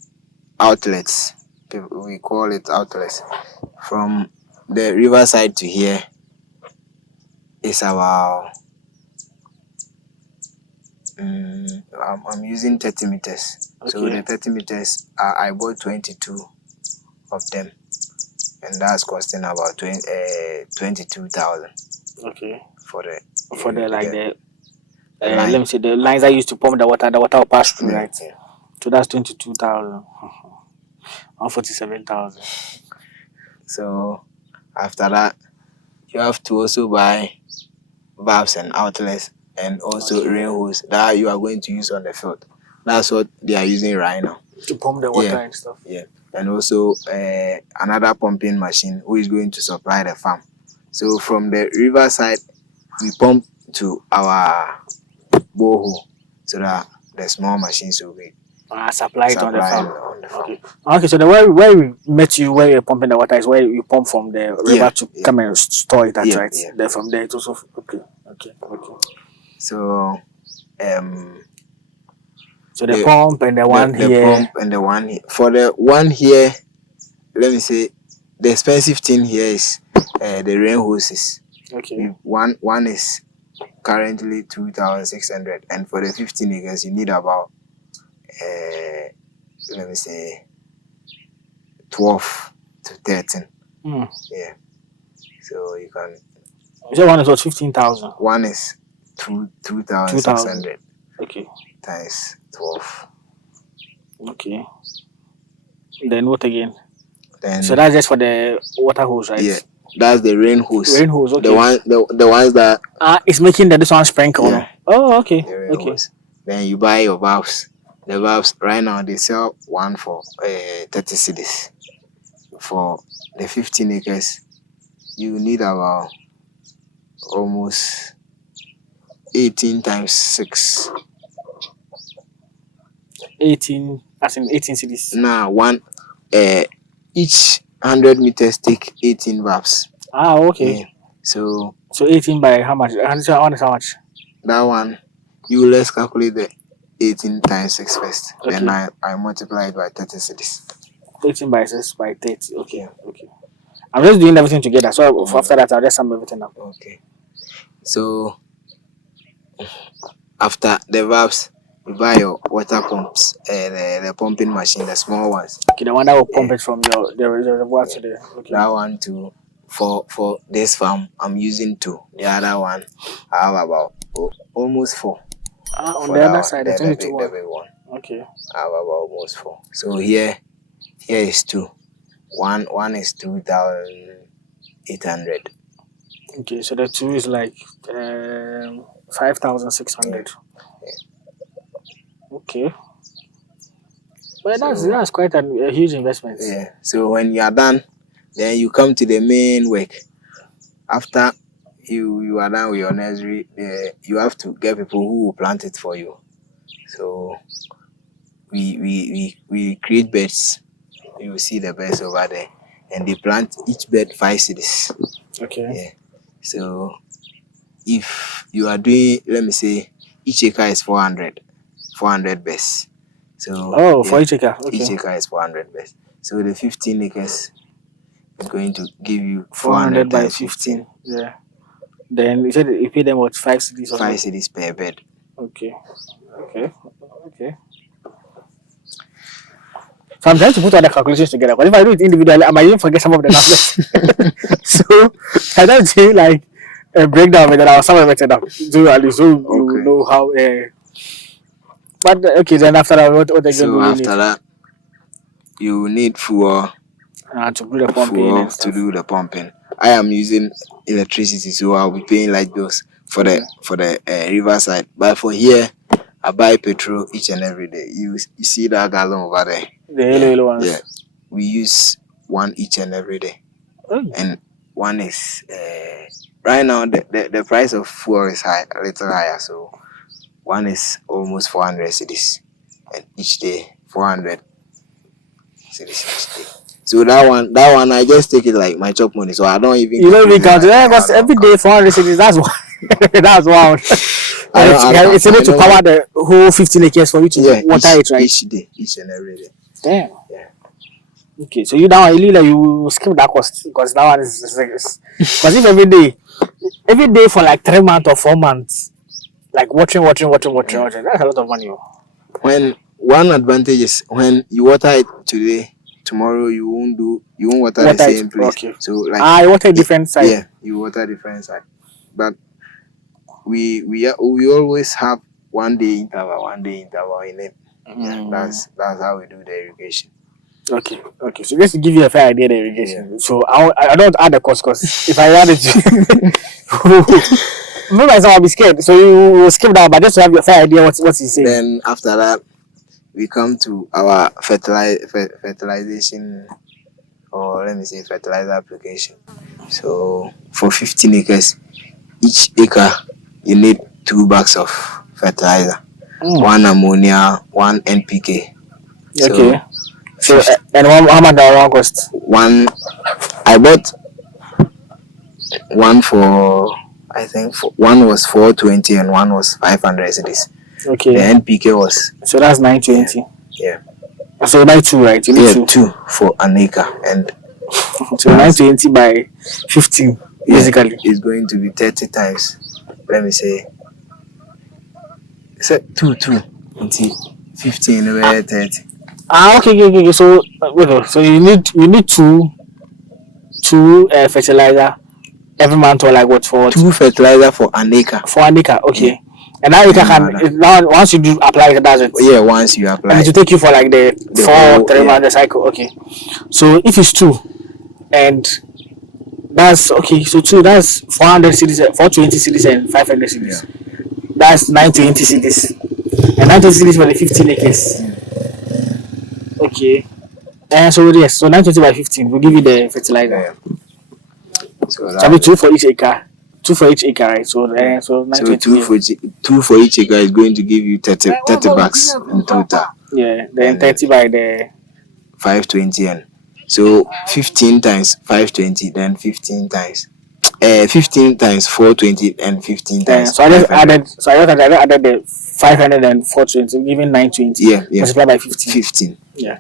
outlets. We call it outlets. From the riverside to here is about I'm using 30 meters. So Okay. the 30 meters I bought 22 of them, and that's costing about 22,000 Okay. for the like the line. let me see the lines I used to pump the water will pass through, Yeah, right? yeah. So that's 22,000. 147,000. So after that, you have to also buy valves and outlets and also rain hose that you are going to use on the field. That's what they are using right now. To pump the water and stuff. Yeah, and also another pumping machine who is going to supply the farm. So from the riverside, we pump to our borehole so that the small machines will be Supply it on the farm. on the farm. Okay, so the where we met you, where you're pumping the water is where you pump from the river to come and store it, that's right? Yeah. Then from there it's also okay. So so the pump and the one the here. pump and the one here. For the one here, let me say the expensive thing here is the rain hoses. Okay. One is currently 2,600, and for the 15 acres you need about let me say 12 to 13. Yeah. So you can. So one is what 15,000. One is 2,600. Okay. Times 12. Okay. Then what again? Then so that's just for the water hose, right? Yeah, that's the rain hose. Rain hose, okay. The ones that it's making this one sprinkle. Yeah. Oh, okay. the rain Okay. hose. Then you buy your valves. The valves right now they sell one for 30 cedis. For the 15 acres, you need about almost 18 times 6. 18, as in 18 cities. Now each 100 meters take 18 valves. Ah, okay. Yeah. So 18 by how much? How much? that one, you let's calculate the 18 times 6 first. Okay. Then I multiply it by 30 cities. 18 by 6 by 30. Okay. Okay. I'm just doing everything together. So after that, I'll just sum everything up. Okay. So after the valves, you buy your water pumps, the pumping machine, the small ones. Okay, the one that will pump it from the reservoir to the. Okay. That one too. For this farm, I'm using 2. The other one, I have about almost 4. On the other side, it's only 2. The big one. Okay. I have about almost 4. So here is 2. One is 2,800. Okay, so the 2 is like 5,600. Yeah. Okay. But that's quite a huge investment. Yeah. So when you are done, then you come to the main work. After you are done with your nursery, you have to get people who will plant it for you. So we create beds. You will see the beds over there, and they plant each bed 5 cedis. Okay. Yeah. So if you are doing, let me say, each acre is 400 beds. So for each acre. Okay. Each acre is 400 beds. So the 15 acres is going to give you 400 by 15. Yeah. Then you said you pay them what, 5 cedis? 5 cedis per bed. Okay. So I'm trying to put all the calculations together. But if I do it individually, I might even forget some of the numbers. So I don't see like a breakdown, but then I'll sum everything up. So at least you know how. But okay, then after that, what again? So after that, you need fuel to do the pumping and stuff. To do the pumping. I am using electricity, so I'll be paying light bills for the riverside. But for here, I buy petrol each and every day. You see that gallon over there? The yellow ones. Yeah, we use one each and every day. And one is right now the price of fuel is a little higher, so one is almost 400 cedis, and each day 400 cedis each day. So that one I just take it like my chop money, so I don't even. You don't even count it because every day 400 cedis. That's one. That's wow. It's able to power the whole 15 acres for you to water it, right? Each day, each and every day. Damn. Yeah. Okay, so you skip that cost because that one is because if every day for like 3 months or 4 months, like watching, that's a lot of money. When one advantage is when you water it today, tomorrow you won't water the same place. Okay. So like you water different side. Yeah, you water different side. But we always have 1 day interval in it. Yeah, that's how we do the irrigation. Okay. So just to give you a fair idea of the irrigation. Yeah. So I don't add the cost because if I add it, maybe I'll be scared. So you will skip that, but just to have a fair idea what he's saying. Then after that, we come to our fertilization, or let me say fertilizer application. So for 15 acres, each acre you need 2 bags of fertilizer, 1 ammonia, 1 NPK. Okay. So and how much that one cost? I bought one for, I think one was 420 and one was 500 cedis. Okay. The NPK was. So that's 920. Yeah. So buy 2, right? You need 2 for an acre, and so 920 by 15 basically is going to be 30 times. Let me say. 2 20 15 over 30. Okay. So you need 2 fertilizer every month, or like what for? 2 fertilizer for an acre. Okay. Yeah. And now you can once you do apply it, does it? Yeah, once you apply. And it will take you for like the 4-3 month cycle. Okay. So if it's 2, and that's okay. So 2, that's 400 cedis, 420 cedis, and 500 cedis. Yeah. That's 920 cedis. And 920 cedis for the 15 acres. Okay. So yes, so 920 by 15 will give you the fertilizer. Yeah. So So be that, two for each acre. Two for each acre, right? So so so 920. two for each acre is going to give you 30 bucks in total. Yeah, then And 30 by the 520 and so 15 times 520, then 15 times 15 times 420 and 15 times so I just 500. added the 500 and 420, giving 920. Yeah. Multiply by 15. 15. Yeah.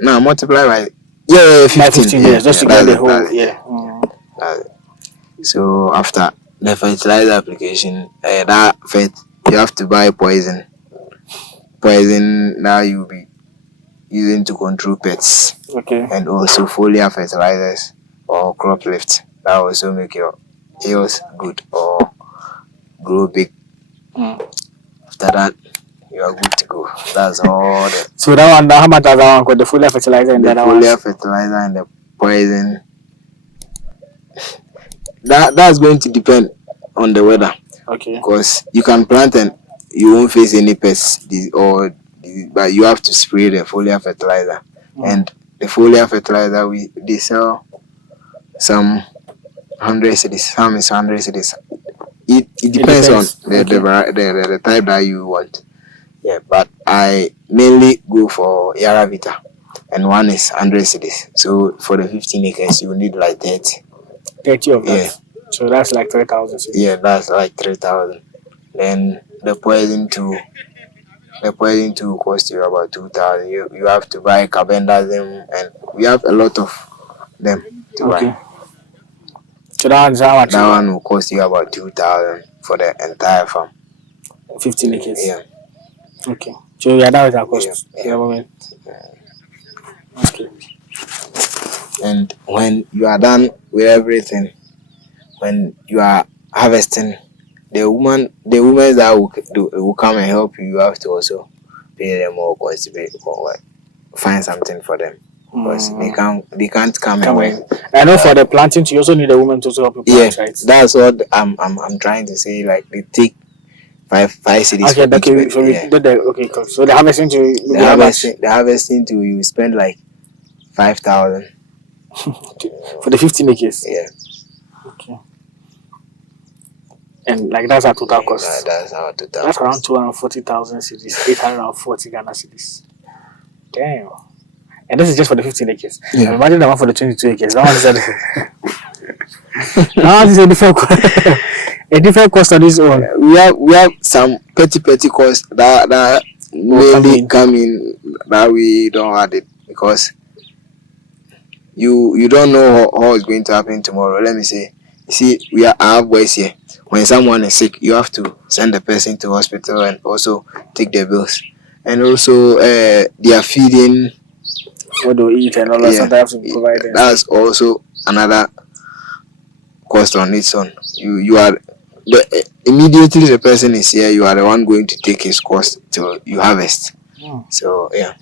Now multiply by yeah 15. By 15, yes, just to get the whole. Yeah. That's it. So after the fertilizer application, that you have to buy poison. Poison now you'll be using to control pests. Okay. And also foliar fertilizers or crop lift that also make your yields good or grow big. After that, you are good to go. That's all. So that one, how much does that one cost? The foliar fertilizer and the the foliar fertilizer and the poison. That's going to depend on the weather. Okay. Because you can plant and you won't face any pests but you have to spray the foliar fertilizer. And the foliar fertilizer they sell some 100 cedis, some is 100 cedis. It depends on the type that you want. Yeah, but I mainly go for Yara Vita, and one is 100 cedis. So for the 15 acres, you need like 30. 30 of that. Yeah. So that's like 3,000 cedis. Yeah, that's like 3,000. Then the poison too costs you about 2,000. You have to buy carbendazim, and we have a lot of them to buy. So that one's how much? That one will cost you about 2,000 for the entire farm. 15 acres. Yeah. Okay. So yeah, that was our cost. Yeah. Okay. And when you are done with everything, when you are harvesting, the women that will come and help you, you have to also pay them or cultivate or find something for them. Because they can't come and work. I know for the planting, you also need a woman to help you plant, right? That's what I'm trying to say. Like they take five cedis. Okay, so the harvesting to you spend like 5,000 for the 15 acres. Yeah. Okay. And like that's our total cost. That's our total. That's around 240,000 cedis, 840 Ghana cedis. Damn. And this is just for the 15 acres. Yeah. Imagine the one for the 22 acres. That one is a different cost on this one. We have some petty costs that mainly come in that we don't add it because you don't know how it's going to happen tomorrow. Let me say, you see, I have boys here. When someone is sick, you have to send the person to hospital and also take the bills. And also their feeding, what do eat and all that stuff, have to provide them. That's also another cost on its own. You are immediately the person is here, you are the one going to take his cost till you harvest. So yeah,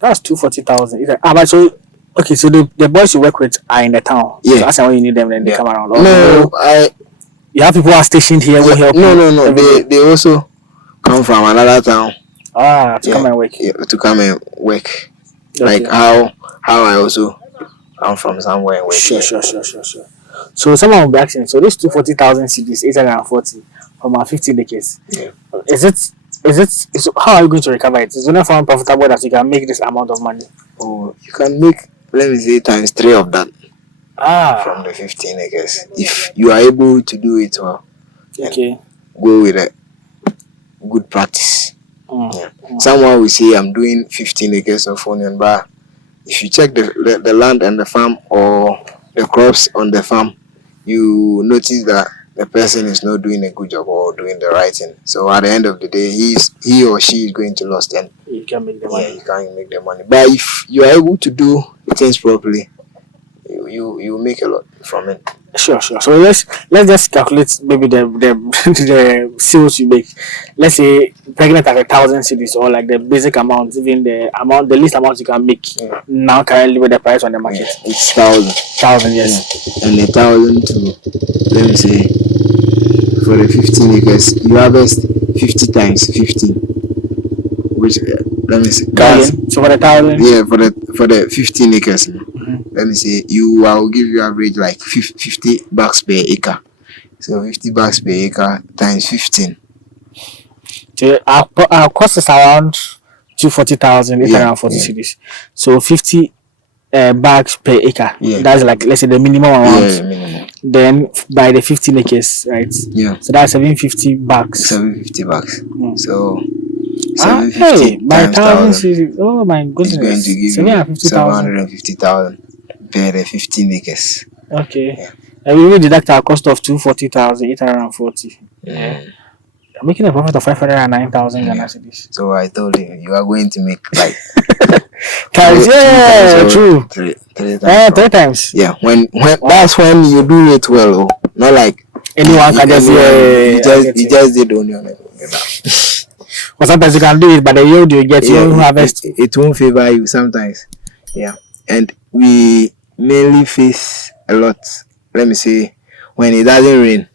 that's 240,000. But so okay, so the boys you work with are in the town. Yeah, so that's when you need them, then they come around. You have people who are stationed here who help. No. They also come from another town. To come and work. Yeah, to come and work. Okay. Like how I also come from somewhere and work. Sure. So someone will be asking, so this 240,000 cedis, 840 from our 15 acres. Yeah. Is how are you going to recover it? Is it not found profitable that you can make this amount of money? Oh, you can make, let me say, times 3 of that. From the 15 acres. If you are able to do it well. Okay. Go with a good practice. Someone will say I'm doing 15 acres of onion, but if you check the land and the farm or the crops on the farm, you notice that the person is not doing a good job or doing the right thing. So at the end of the day, he or she is going to lose, and you can make the money. Yeah, you can't make the money. But if you are able to do things properly, you make a lot from it. Sure. So let's just calculate maybe the sales you make. Let's say pregnant at 1,000 cedis, or like the basic amount, even the least amount you can make now currently with the price on the market. Yeah, it's 1,000. Yes. Yeah. And 1,000 to, let me say, for the 15 acres, you harvest 50 times 15. which let me see. Thousand. So for the 1,000. Yeah, for the 15 acres. Let me say I will give you average like $50 per acre. So $50 per acre times 15. So our cost is around 240,000, 840 cedis. So 50 bags per acre. Yeah. That's like, let's say, the minimum amount. Yeah, minimum. Then by the 15 acres, right? Yeah. So that's 750 bags. $750. So Hey, 750 by times 1,000. Oh my goodness. is going to give you 750,000 per the 15 acres. Okay. Yeah. And we will deduct our cost of 240,000, 840. Yeah. I'm making a profit of 509,000 Ghana cedis. So I told you are going to make like times, true. Three times. 3 times. Yeah, when that's when you do it well, not like anyone can just you just did onion. But sometimes you can do it, but the yield you get, you harvest. It won't favor you sometimes. Yeah, and we mainly face a lot. Let me say, when it doesn't rain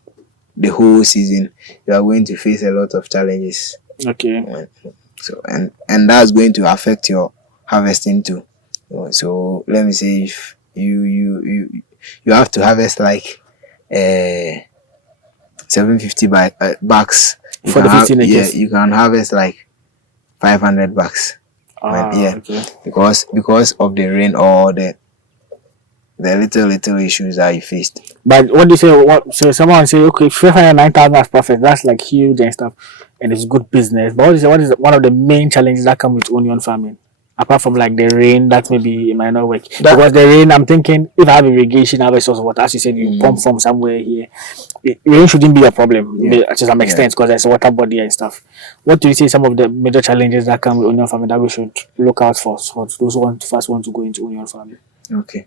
the whole season, you are going to face a lot of challenges. Okay. So and that's going to affect your harvesting too. So let me say, if you have to harvest like 750 bags for the 15 acres. Yeah, you can harvest like 500 bags. Okay. Because of the rain or the little issues that you faced. But what do you say? So someone say, okay, 509,000 as profit, that's like huge and stuff, and it's good business. But what is one of the main challenges that come with onion farming? Apart from like the rain, that maybe it might not work. Because the rain, I'm thinking, if I have irrigation, I have a source of water, as you said, you pump from somewhere here. Rain shouldn't be a problem to some extent because there's a water body and stuff. What do you say some of the major challenges that come with onion farming that we should look out for those who want to go into onion farming? Okay.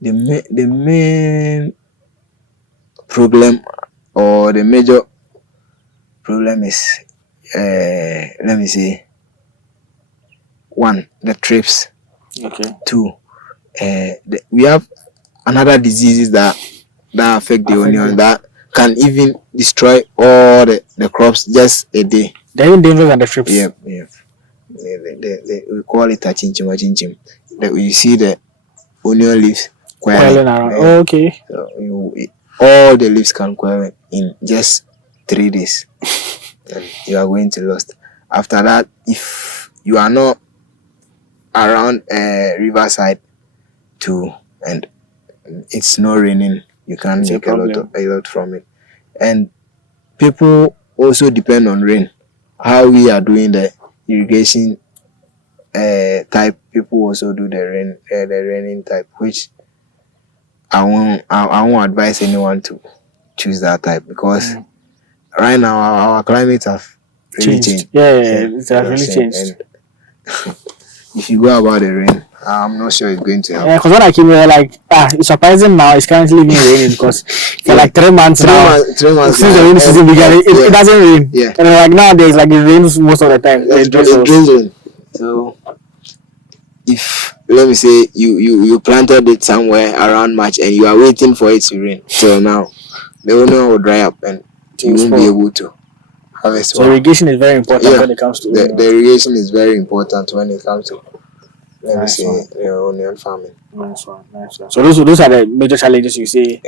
The main problem or the major problem is let me say, 1, the trips. Okay. 2, we have another diseases that affect the onion that can even destroy all the crops just a day. They're even dangerous than the trips. Yeah. We call it a chinchim. You see the onion leaves curling around. Okay. So all the leaves can curl in just 3 days. And you are going to lose. After that, if you are not around riverside too, and it's not raining, you can make a lot from it. And people also depend on rain. How we are doing the irrigation type, people also do the raining type, which I won't advise anyone to choose that type, because right now our climate have really changed. Yeah, it has really changed. And if you go about the rain, I'm not sure it's going to help. Yeah, because when I came here, like, it's surprising now, it's currently even raining because for like 3 months now, 3 months since the rainy season began, it doesn't rain. Yeah. And like nowadays, like it rains most of the time. It's drizzling. So if, let me say, you planted it somewhere around March and you are waiting for it to rain till now, the onion will dry up and you won't be able to harvest. So irrigation is very important when it comes to the irrigation is very important when it comes to onion farming. Nice one. So those are the major challenges you say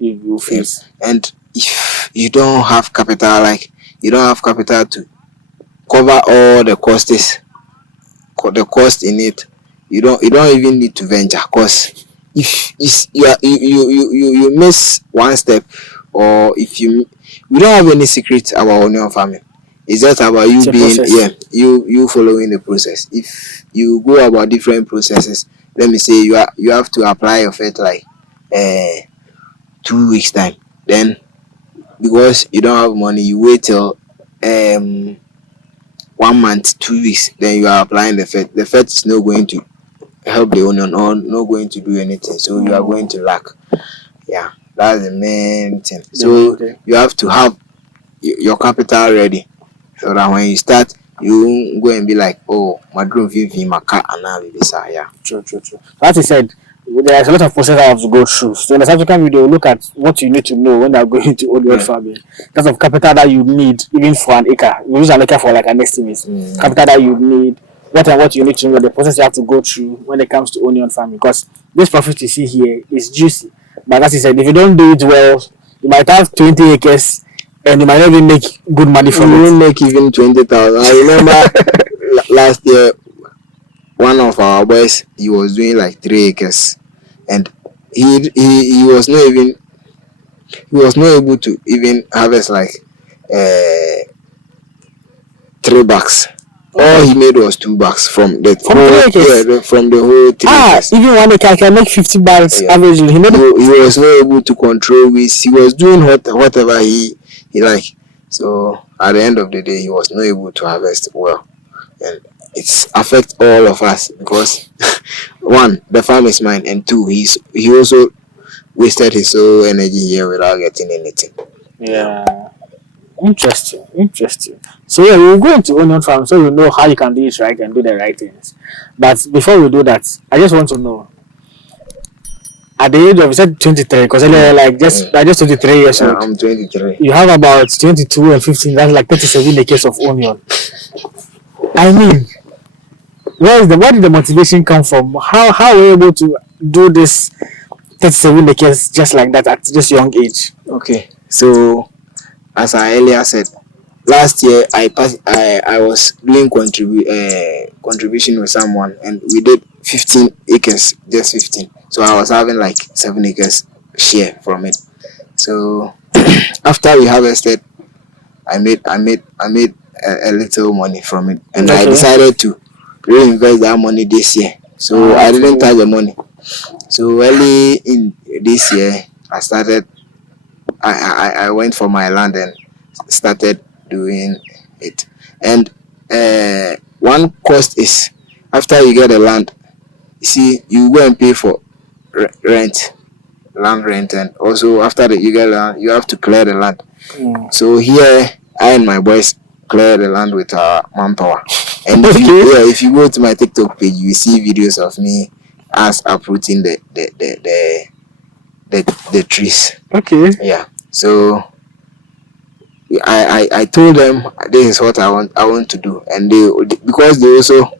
you face. And if you don't have capital, to cover all the costs, the cost in it, you don't even need to venture, because if you miss one step, or if we don't have any secret about onion farming. It's just about you you following the process. If you go about different processes, let me say you have to apply your fertilizer 2 weeks time. Then because you don't have money, you wait till 1 month, 2 weeks, then you are applying the fet. The fet is not going to help the onion or not going to do anything. So you are going to lack. Yeah, that's the main thing. So you have to have your capital ready, so that when you start, you won't go and be like, oh, my drone vivi maka ana bibisa. Yeah. True. As you said, there's a lot of process I have to go through. So in the subsequent video, we'll look at what you need to know when you're going to onion farming. In terms of capital that you need, even for an acre. We use an acre for like an estimate. Capital that you need, what and what you need to know, the process you have to go through when it comes to onion farming. Because this profit you see here is juicy. But as I said, if you don't do it well, you might have 20 acres and you might not even make good money from it. You won't make even 20,000. I remember last year, one of our boys, he was doing like 3 acres, and he was not able to even harvest like 3 bags. All he made was 2 bags from the whole, from the whole 3 acres. Even 1 acre can make 50 bags averagely. He was not able to control weeds. He was doing whatever he liked. So at the end of the day, he was not able to harvest well, and it affects all of us because 1, the farm is mine, and 2, he also wasted his whole energy here without getting anything. Yeah. Interesting. So yeah, we'll go into onion farm so you know how you can do it right and do the right things. But before we do that, I just want to know, at the age of, you said 23, because earlier like I just 23 years old. I'm 23. You have about 22 and 15, that's like 37 acres of onion. I mean, where did the motivation come from? How were you able to do this 37 acres just like that at this young age? Okay, so as I earlier said, last year I was doing contribution with someone, and we did 15 acres, just 15. So I was having like 7 acres share from it. So after we harvested, I made a little money from it, and I decided to reinvest that money this year. So I didn't touch the money. So early in this year, I started. I went for my land and started doing it. And one cost is, after you get the land, you see, you go and pay for land rent, and also after that you get land, you have to clear the land. So here, I and my boys clear the land with our manpower. And if you go to my TikTok page, you see videos of me as uprooting the trees. Okay. Yeah. So I told them this is what I want to do, and they, because they also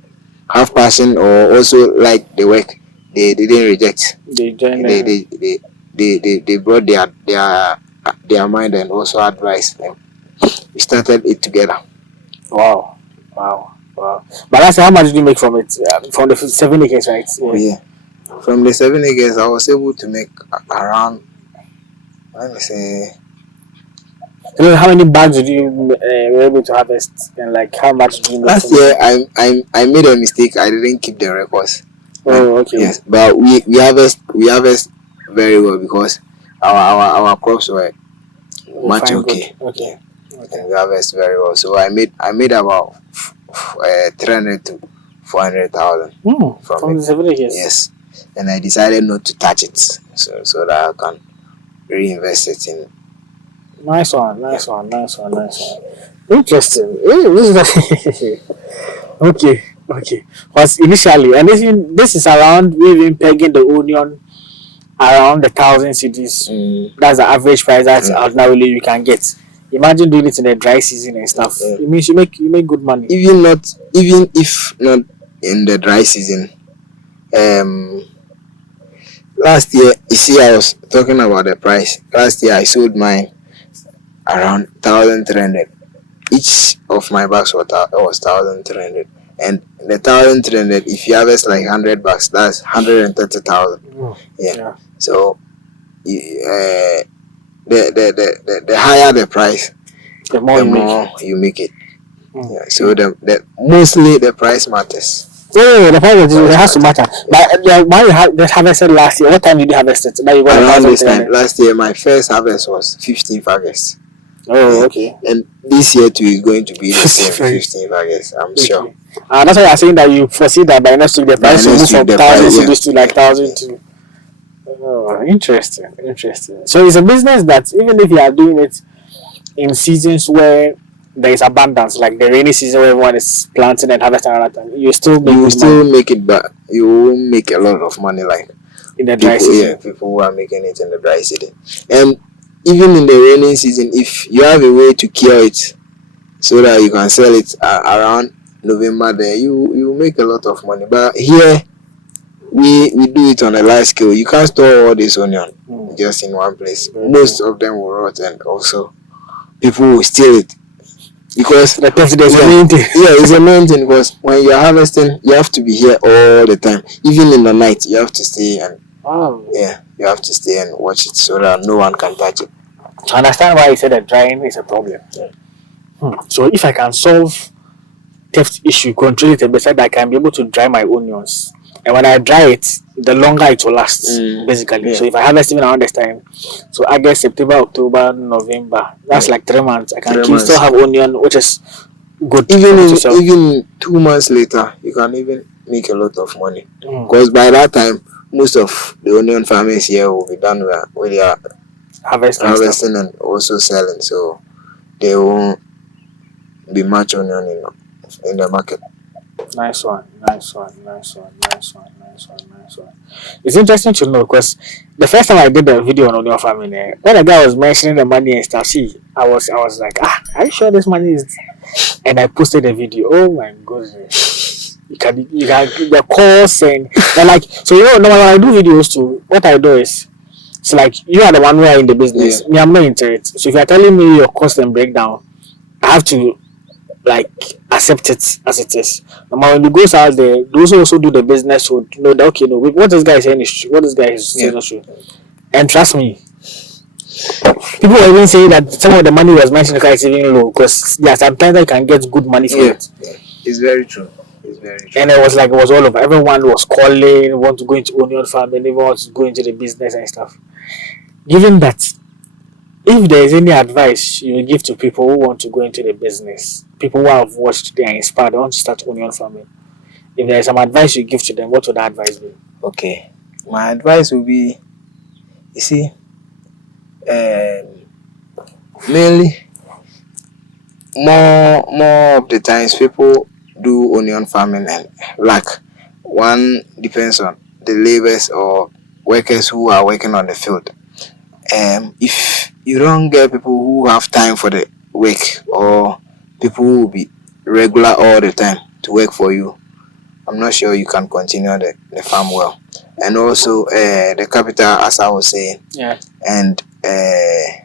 have passion or also like the work, they didn't reject. They brought their mind and also advice, and we started it together. Wow. But that's how much did you make from it? From the 7 acres, right? Yeah. From the 7 acres, I was able to make around, let me say. How many bags did you were able to harvest, and like how much did you make? Last year, I made a mistake. I didn't keep the records. Oh, okay. Yes, but we harvest very well because our crops were much okay. Okay. And we harvest very well. So I made about 300 to 400,000 from the 7 acres. Yes, and I decided not to touch it, so that I can reinvest it in. Nice one. Interesting. Okay. Because initially, and this is around, we've been pegging the onion around 1,000 cedis. That's the average price that ordinarily you can get. Imagine doing it in the dry season and stuff. It means you make good money. Even if not in the dry season. Last year, you see, I was talking about the price. Last year, I sold mine around 1,300. Each of my bags was 1,300, and the 1,300, if you harvest like 100 bags, that's 130,000. Yeah. So the higher the price, the more you make it. Yeah. So the mostly the price matters. Yeah, the price has to matter. But why you harvested last year? What time did you harvest it? Around this time. Last year, my first harvest was 15th August. Oh, okay. And this year too is going to be the same 15th August, I'm sure. That's why you're saying that you foresee that by next week the price will move from 1,000 to like 1,002. Oh, interesting. So it's a business that even if you are doing it in seasons where there is abundance, like the rainy season where everyone is planting and harvesting around time, you still make it, but you won't make a lot of money. Like in the dry people, season. yeah, people who are making it in the dry season. And even in the rainy season, if you have a way to cure it so that you can sell it around November, then you make a lot of money. But here we do it on a large scale. You can't store all this onion just in one place. Most of them will rot, and also people will steal it because The theft is the main thing. yeah, it's a main thing, because when you're harvesting, you have to be here all the time. Even in the night, you have to stay and yeah, you have to stay and watch it so that no one can touch it. I understand why you said that drying is a problem. So if I can solve theft issue, control it, and besides I can be able to dry my onions. And when I dry it, the longer it will last, basically. Yeah. So if I harvest even around this time, so August, September, October, November, that's like 3 months. I can still have onion, which is good. Even 2 months later, you can even make a lot of money. Because by that time, most of the onion farmers here will be done with their harvesting and also selling. So there won't be much onion in the market. Nice one. It's interesting to know, because the first time I did the video on onion farming, when the guy was mentioning the money and stuff, I was like, are you sure this money is? And I posted the video. Oh my goodness. You can the course and like, so normally when I do videos too, what I do is, it's like you are the one who are in the business. Yeah. Me, I'm not into it. So if you're telling me your cost and breakdown, I have to like accept it as it is. And when it goes out there, those who also do the business would know that okay, no, what this guy is saying is true. What this guy is saying is true. And trust me, people were even saying that some of the money was mentioned is even low, because sometimes I can get good money for it. It's very true. And it was all over. Everyone was calling, want to go into onion farming, everyone wants to go into the business and stuff. Given that, if there is any advice you give to people who want to go into the business, people who have watched, they are inspired, they want to start onion farming, if there is some advice you give to them, what would that advice be? Okay, my advice would be, you see, mainly more of the times people do onion farming and lack. One depends on the laborers or workers who are working on the field. If you don't get people who have time for the work, or people who will be regular all the time to work for you, I'm not sure you can continue the farm well. And also the capital, as I was saying, and the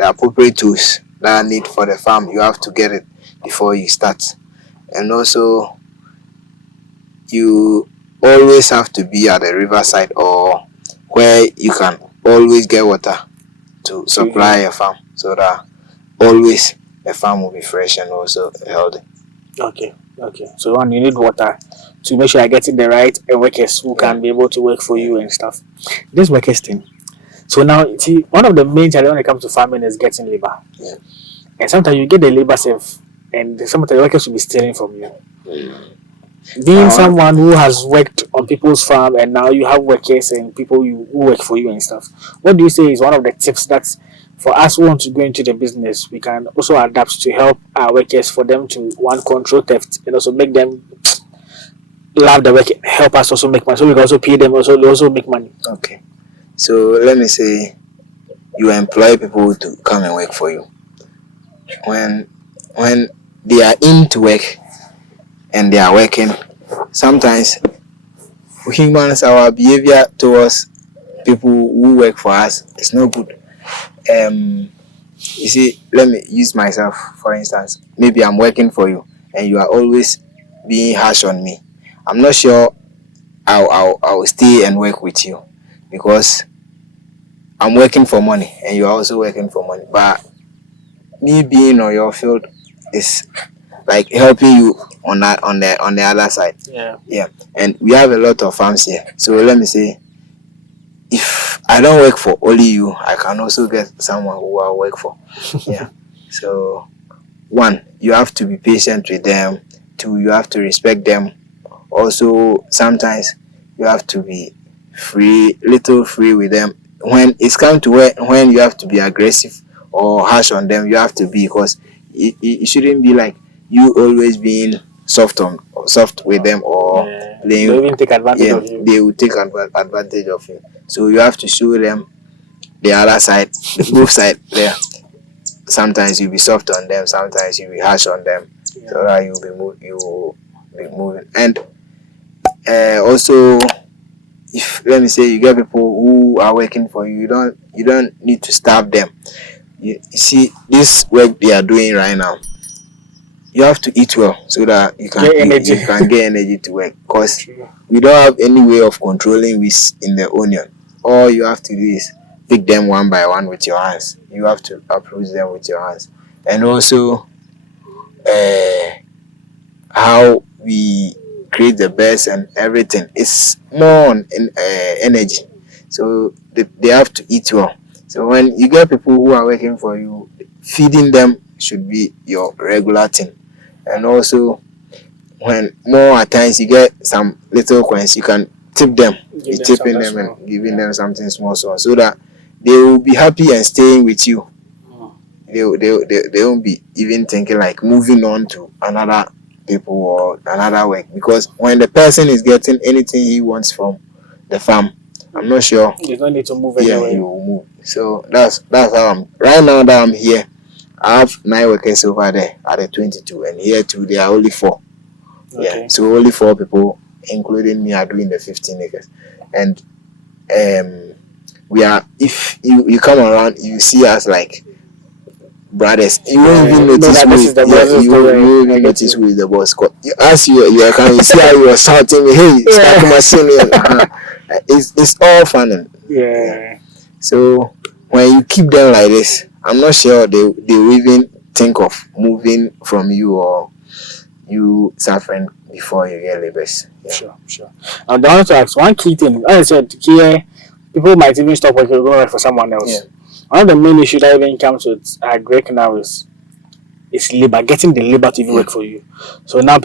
appropriate tools that are need for the farm, you have to get it before you start. And also you always have to be at the riverside or where you can always get water to supply your farm, so that always the farm will be fresh and also healthy. Okay. So one, you need water to make sure I get it the right workers who can be able to work for you and stuff. This workers thing. So now, see, one of the main challenges when it comes to farming is getting labor. And sometimes you get the labor safe, and sometimes the workers will be stealing from you. Being someone who has worked on people's farm, and now you have workers and people who work for you and stuff, what do you say is one of the tips that for us who want to go into the business, we can also adapt to help our workers, for them to control theft, and also make them love the work, help us also make money, so we can also pay them, they also make money. Okay, so let me say, you employ people to come and work for you. When they are into work and they are working, sometimes humans, our behavior towards people who work for us is not good. You see, let me use myself for instance. Maybe I'm working for you and you are always being harsh on me. I'm not sure I'll stay and work with you, because I'm working for money and you are also working for money. But me being on your field is like helping you on the other side. And we have a lot of farms here. So let me say, if I don't work for only you, I can also get someone who I work for. So one, you have to be patient with them. Two, you have to respect them. Also, sometimes you have to be little free with them. When it's come to when you have to be aggressive or harsh on them, you have to be, because it shouldn't be like you always being soft with them, or They playing. even take advantage Yeah, of you. they will take advantage of you. So you have to show them the other side, both side there. Sometimes you'll be soft on them, sometimes you'll be harsh on them, so that you will be moving. And also, if let me say you get people who are working for you, you don't need to starve them. You see this work they are doing right now, you have to eat well so that Get energy. you can get energy to work, because we don't have any way of controlling weeds in the onion. All you have to do is pick them one by one with your hands. You have to uproot them with your hands. And also uh, how we create the best and everything is more on energy. So they have to eat well. So when you get people who are working for you, feeding them should be your regular thing. And also, when more at times you get some little coins, you can tip them, be tipping them and giving them something small, so that they will be happy and staying with you. They won't be even thinking like moving on to another people or another work, because when the person is getting anything he wants from the farm, I'm not sure. You don't need to move Yeah, anywhere. he will move. So that's how I'm right now that I'm here. I have 9 workers over there at the 22, and here too there are only 4. Okay. Yeah, so only 4 people, including me, are doing the 15 acres. And we are, if you come around, you see us like brothers. You won't even notice who is the boss. You won't even notice who is the boss. As you can, you see how you are shouting, hey, start machine. It's all fun. Yeah. So when you keep them like this, I'm not sure they will even think of moving from you or you suffering before you get labors. Yeah. Sure. I want to ask one key thing. As I said, here people might even stop working, go work for someone else. Yeah. One of the main issues that even comes with Greg now is labor, getting the labor to even work for you. So now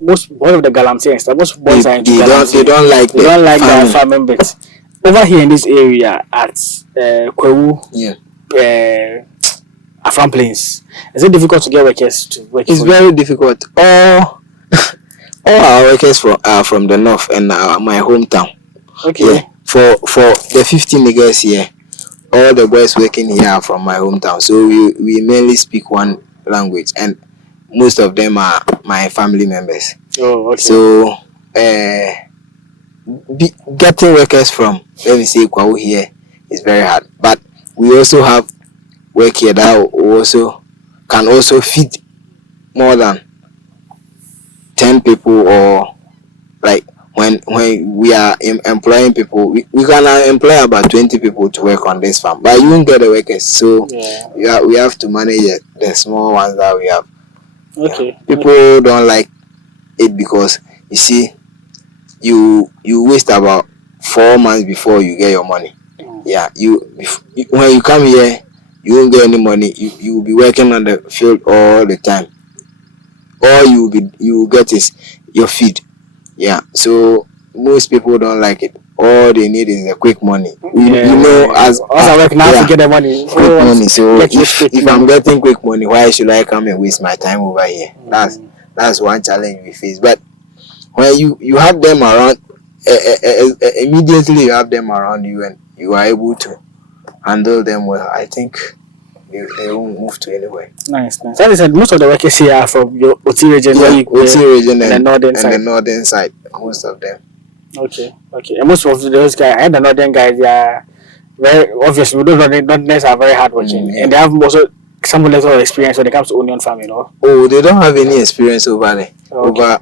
most of the galamsey and stuff, most boys are into galamsey. They don't like that farming bit. Over here in this area at Kwewu, Afram Plains, is it difficult to get workers to work? It's very difficult. All our workers are from the north and my hometown. Okay. Yeah. For the 15 niggas here, all the boys working here are from my hometown. So we mainly speak one language, and most of them are my family members. Oh, okay. So getting workers from, let me say, Kwawu here is very hard. But we also have work here that can also feed more than 10 people, or like when we are employing people, we can employ about 20 people to work on this farm, but you won't get the workers. So we have to manage the small ones that we have. Okay. People don't like it because you see, you waste about 4 months before you get your money. Yeah, when you come here, you won't get any money. You will be working on the field all the time. All you will get is your feed. Yeah, so most people don't like it. All they need is a quick money. As I work now to get the money. Quick money. So if I'm getting quick money, why should I come and waste my time over here? That's one challenge we face. But when you have them around, immediately you have them around you and you are able to handle them well, I think they won't move to anywhere. Nice. As I said, most of the workers here are from your Oti region. Oti region and the northern side, most of them. Okay. And most of those guys, and the northern guys, they are very obviously. Those northerners are very hardworking, and they have also some little experience when it comes to onion farming. Oh, they don't have any experience over there. Okay. Over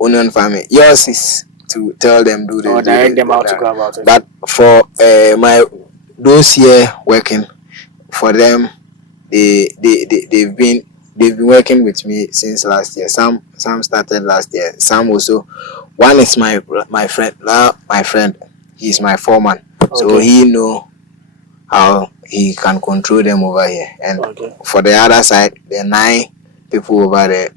onion farming. Yours is to tell them do this. Or direct them how to go about it. But for those here working, for them, they've been working with me since last year. Some started last year. Some also. One is my friend. My friend, he's my foreman, so he know how he can control them over here. And for the other side, there are 9 people over there.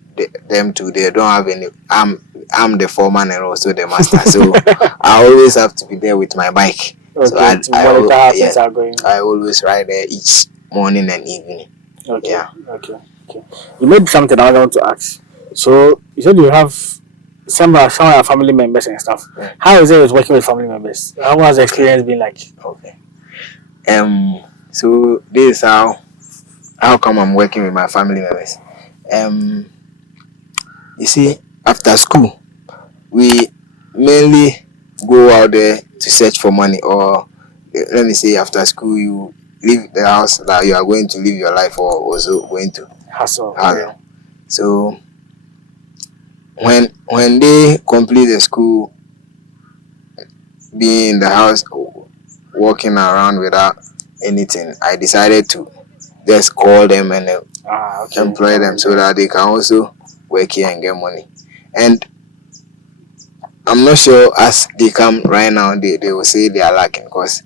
Them two, they don't have any. I'm the foreman and also the master, so I always have to be there with my bike. So I always ride there each morning and evening. Okay. You made something I want to ask. So you said you have some of our family members and stuff. Yeah. How is it with working with family members? How has the experience been like? Okay. So this is how come I'm working with my family members. You see, after school, we mainly go out there to search for money, or let me say, after school, you leave the house that you are going to live your life, or also going to Hustle. hustle. So when they complete the school, being in the house, walking around without anything, I decided to just call them and employ them so that they can also work here and get money. And I'm not sure as they come right now, they will say they are lacking, because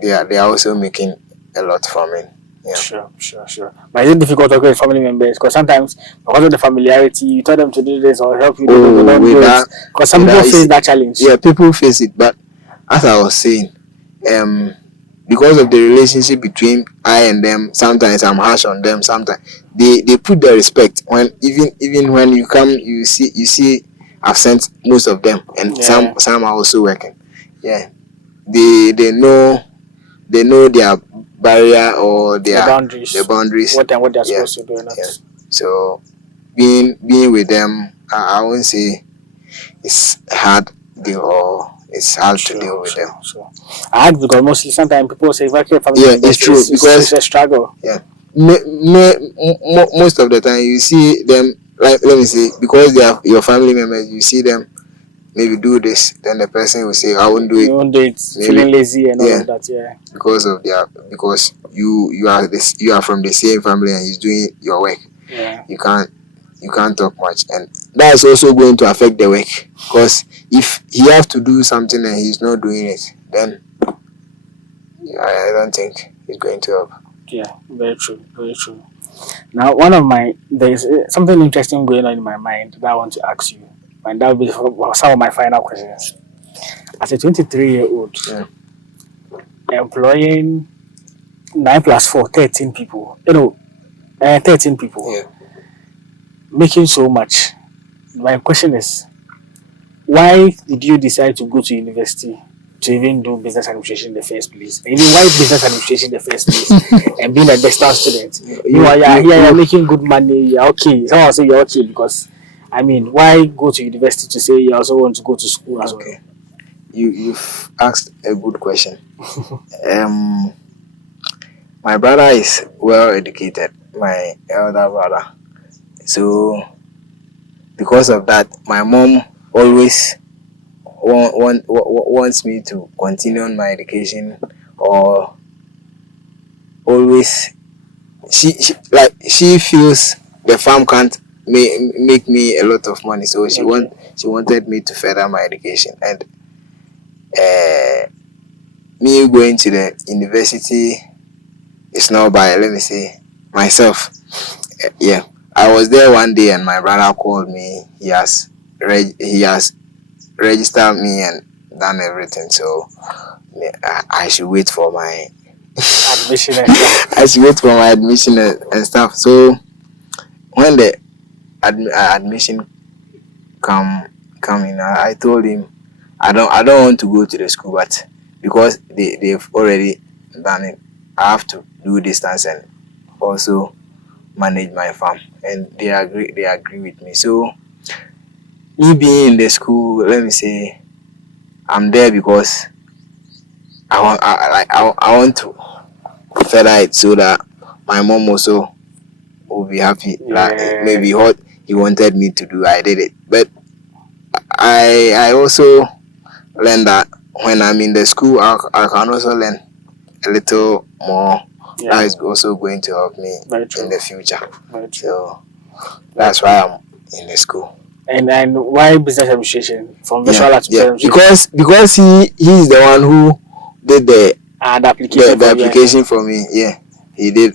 they are also making a lot from it. Yeah. Sure. But is it difficult to work with family members? Because sometimes, because of the familiarity, you tell them to do this or help you do it, they don't do it. Because some people face that challenge. Yeah, people face it. But as I was saying, because of the relationship between I and them, sometimes I'm harsh on them. Sometimes they put the respect. When even when you come, you see I've sent most of them, and some are also working. Yeah, they know their barrier or their boundaries. What they're supposed to do. Yeah. So being with them, I won't say it's hard deal, or it's hard to deal with them. I ask because mostly sometimes people say working with family it's true, because it's a struggle. Yeah, most of the time you see them, like, let me say, because they are your family members, you see them maybe do this, then the person will say, I won't do it. You won't do it, feeling lazy and all of that. Yeah, because you are from the same family and he's doing your work. Yeah, you can't talk much, and that's also going to affect the work, because if he have to do something and he's not doing it, then I don't think he's going to help. Yeah, very true. Now, there's something interesting going on in my mind that I want to ask you, and that will be some of my final questions. As a 23-year-old, employing 9 plus 4, 13 people, 13 people, making so much. My question is, why did you decide to go to university to even do business administration in the first place? And even why business administration in the first place? And being a distance student, you're making good money. You're okay. Someone will say you're okay because, I mean, why go to university to say you also want to go to school as well? You've asked a good question. My brother is well educated, my elder brother. So because of that, my mom always wants me to continue on my education, or always she feels the farm can't make me a lot of money, so she wanted me to further my education. And me going to the university is not by, let me say, myself. Yeah, I was there one day and my brother called me. He has registered me and done everything, so I should wait for my admission. I should wait for my admission and stuff. So when the admission come in, I told him I don't want to go to the school, but because they've already done it, I have to do distance and also manage my farm, and they agree with me. So me being in the school, let me say, I'm there because I want to further it so that my mom also will be happy. Like maybe what he wanted me to do, I did it. But I also learned that when I'm in the school, I can also learn a little more. That is also going to help me in the future. So that's why I'm in the school. And why business administration from visual art to because he is the one who did the application for me. Yeah, he did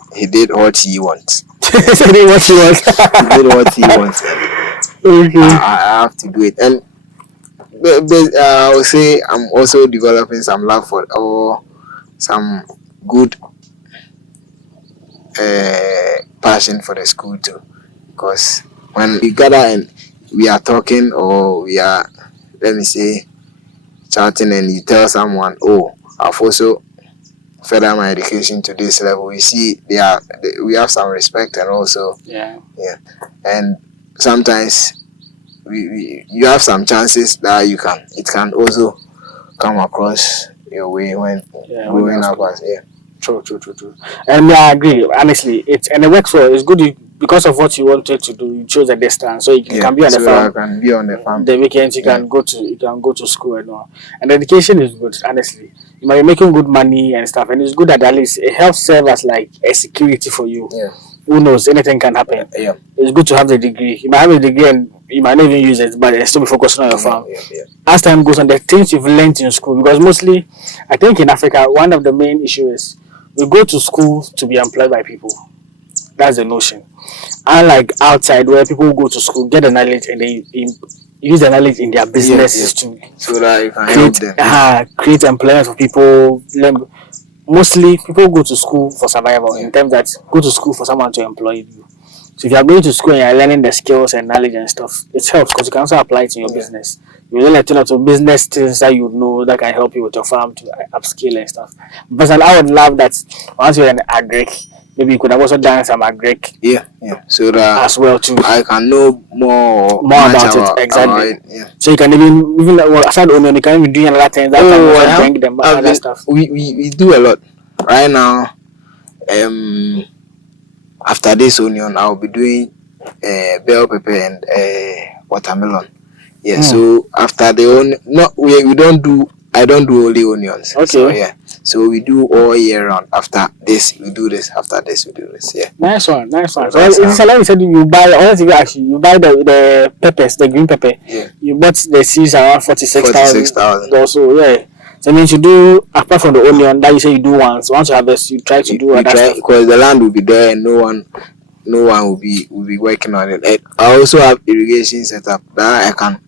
what he wants. He did what he wants. He did what he wants. Okay. I have to do it, and I would say I'm also developing some love for, or some good passion for the school too, because when you gather and we are talking or we are, let me say, chatting, and you tell someone, oh, I've also further my education to this level, we see we have some respect, and also Yeah. and sometimes you have some chances that it can also come across your way when growing up as True. And yeah, I agree. Honestly, it works well. It's good because of what you wanted to do. You chose a distance, so you can be on the so farm. I can be on the farm. The weekends you can go to school and all. And education is good. Honestly, you might be making good money and stuff, and it's good that at least it helps serve as like a security for you. Yeah. Who knows? Anything can happen. Yeah. It's good to have the degree. You might have a degree and you might not even use it, but still be focusing on your farm. As time goes on, the things you've learned in school, because mostly, I think in Africa, one of the main issues is we go to school to be employed by people. That's the notion. Unlike outside, where people go to school, get the knowledge, and they use the knowledge in their businesses to so that you can help them. Create employment for people. Mostly, people go to school for survival. In terms that go to school for someone to employ you. So if you are going to school and you are learning the skills and knowledge and stuff, it helps because you can also apply it in your business. You learn a ton of business things that you know that can help you with your farm to upskill and stuff. But I would love that once you're an agric, maybe you could have also done some agric. Yeah. So that as well too. I can know more about it. Exactly. So you can even aside onion, you can even do another thing that can also bring them other stuff. We do a lot right now. After this onion, I'll be doing bell pepper and watermelon. Yeah. So after the onion, I don't do only onions. Okay. So, so we do all year round. After this, we do this. After this, we do this. Yeah. Nice one. So it's like you said, you buy. Honestly, actually, you buy the peppers, the green pepper. Yeah. You bought the seeds around 46,000. Also, yeah. So I mean, you do apart from the onion that you say you do once you harvest, you try to do other stuff because the land will be there and no one will be working on it. And I also have irrigation set up that I can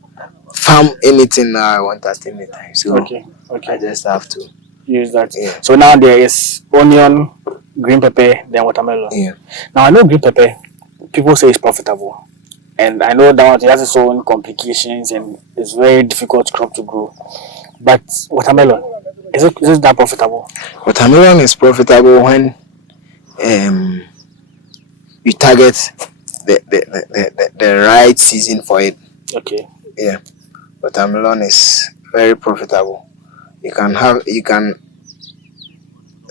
farm anything that I want at any time. So okay. I just have to use that. Yeah. So now there is onion, green pepper, then watermelon. Yeah. Now I know green pepper, people say it's profitable. And I know that it has its own complications and it's very difficult crop to grow. But watermelon, is it that profitable? Watermelon is profitable when you target the right season for it. Okay. Yeah. Watermelon is very profitable. You can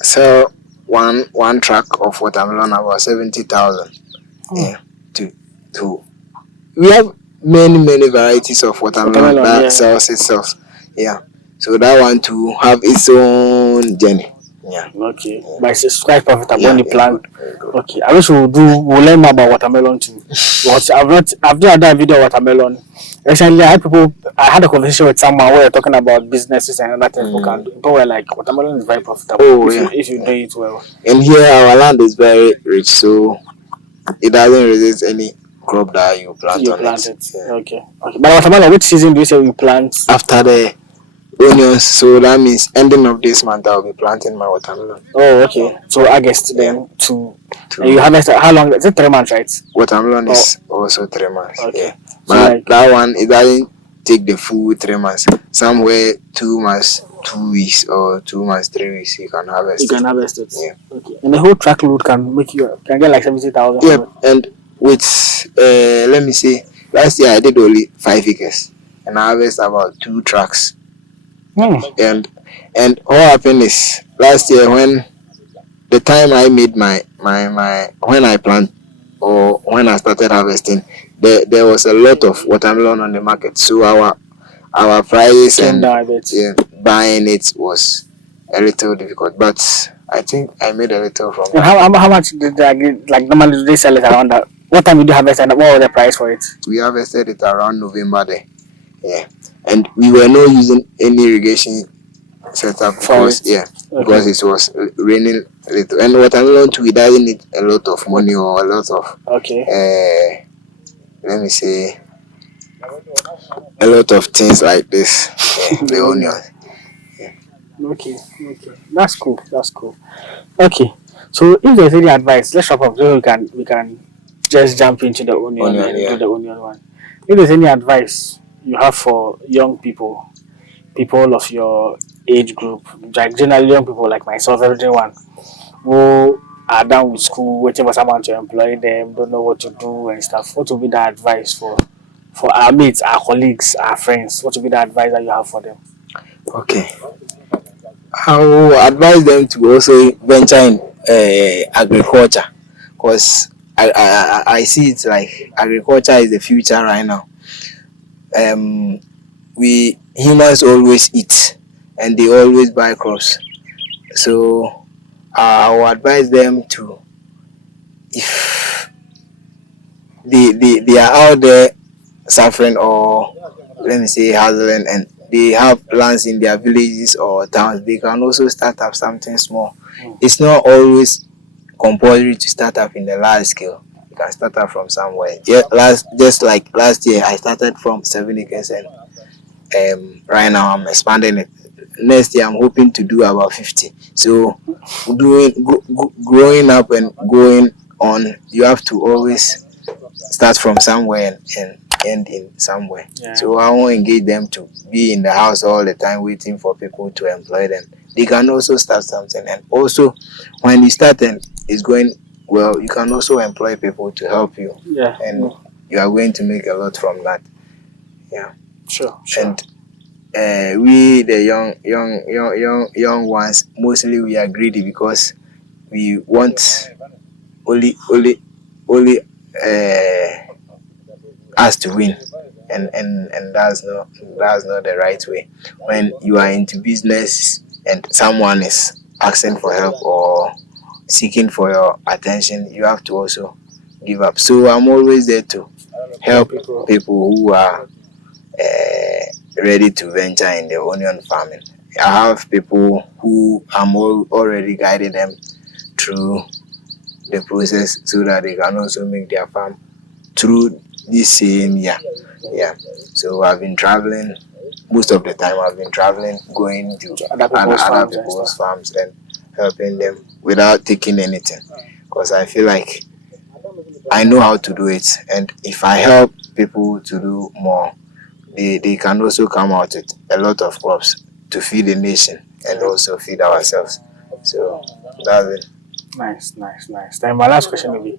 sell one track of watermelon about 70,000. Yeah. To we have many varieties of watermelon that sells itself. Yeah. So that one to have its own journey. Yeah. Okay. But it's quite profitable when you plant. Okay. I wish we'll learn more about watermelon too. But I've done a video on watermelon. Recently I had a conversation with someone where we're talking about businesses and other things people can do. People were like, watermelon is very profitable if you do it well. And here our land is very rich, so it doesn't resist any crop that you plant it. Yeah. Okay. But watermelon, which season do you say you plant? After the onions, so that means ending of this month I'll be planting my watermelon. Oh, okay. So August then and you harvest how long? Is it 3 months, right? Watermelon is also 3 months. Okay. Yeah. But that one it doesn't take the full 3 months. Somewhere 2 months, 2 weeks, or 2 months, 3 weeks you can harvest. You can harvest it. Yeah. Okay. And the whole truckload can get like 70,000. Yeah. And with let me see, last year I did only 5 acres and I harvested about 2 trucks. And what happened is last year when the time I made my when I plant or when I started harvesting, there was a lot of watermelon on the market, so our price and buying it was a little difficult, but I think I made a little from that. How much did normally do they sell it around that? What time did you harvest and what was the price for it? We harvested it around November there. Yeah. And we were not using any irrigation setup because because it was raining a little. And watermelon too, it doesn't need a lot of money or a lot of let me say a lot of things like this. The onions. Yeah. Okay. That's cool. Okay. So if there's any advice, let's wrap up so we can just jump into the onion and do the onion one. If there's any advice you have for young people, people of your age group, like generally young people like myself, everyone who are done with school, waiting for someone to employ them, don't know what to do and stuff, what would be the advice for our mates, our colleagues, our friends? What would be the advice that you have for them? Okay. I will advise them to also venture in agriculture, because I see it like agriculture is the future right now. We humans always eat and they always buy crops. So I will advise them to, if they are out there suffering, or let me say hustling, and they have lands in their villages or towns, they can also start up something small. It's not always compulsory to start up in the large scale. You can start up from somewhere. Yeah, just like last year I started from 7 acres, and right now I'm expanding it. Next year I'm hoping to do about 50. So growing up and going on, you have to always start from somewhere and end in somewhere. Yeah. So I won't engage them to be in the house all the time waiting for people to employ them. They can also start something, and also when you start and it's going well, you can also employ people to help you, Yeah. and you are going to make a lot from that. Yeah. Sure. And we the young ones, mostly we are greedy because we want only us to win, and that's not the right way. When you are into business and someone is asking for help or seeking for your attention, you have to also give up. So I'm always there to help people who are ready to venture in the onion farming. I have people who I'm already guiding them through the process so that they can also make their farm through this same year. Yeah. So I've been traveling most of the time. I've been traveling, going to other people's farms and helping them without taking anything, because I feel like I know how to do it, and if I help people to do more, they can also come out with a lot of crops to feed the nation and also feed ourselves. So that's it. Nice. Then my last question will be,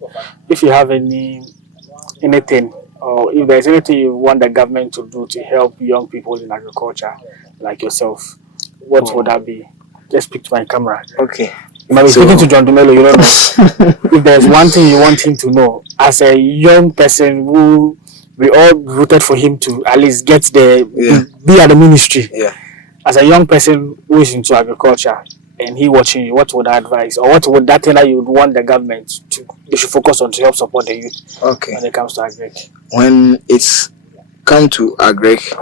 if you have anything, or if there's anything you want the government to do to help young people in agriculture like yourself, what would that be? Just speak to my camera. Okay. You might be speaking to John Dumelo, you don't know. If there's one thing you want him to know, as a young person who we all voted for him to at least get be at the ministry. Yeah. As a young person who is into agriculture and he watching you, what would advise, or what would that thing that you would want the government to they should focus on to help support the youth when it comes to agric? When it's come to agric,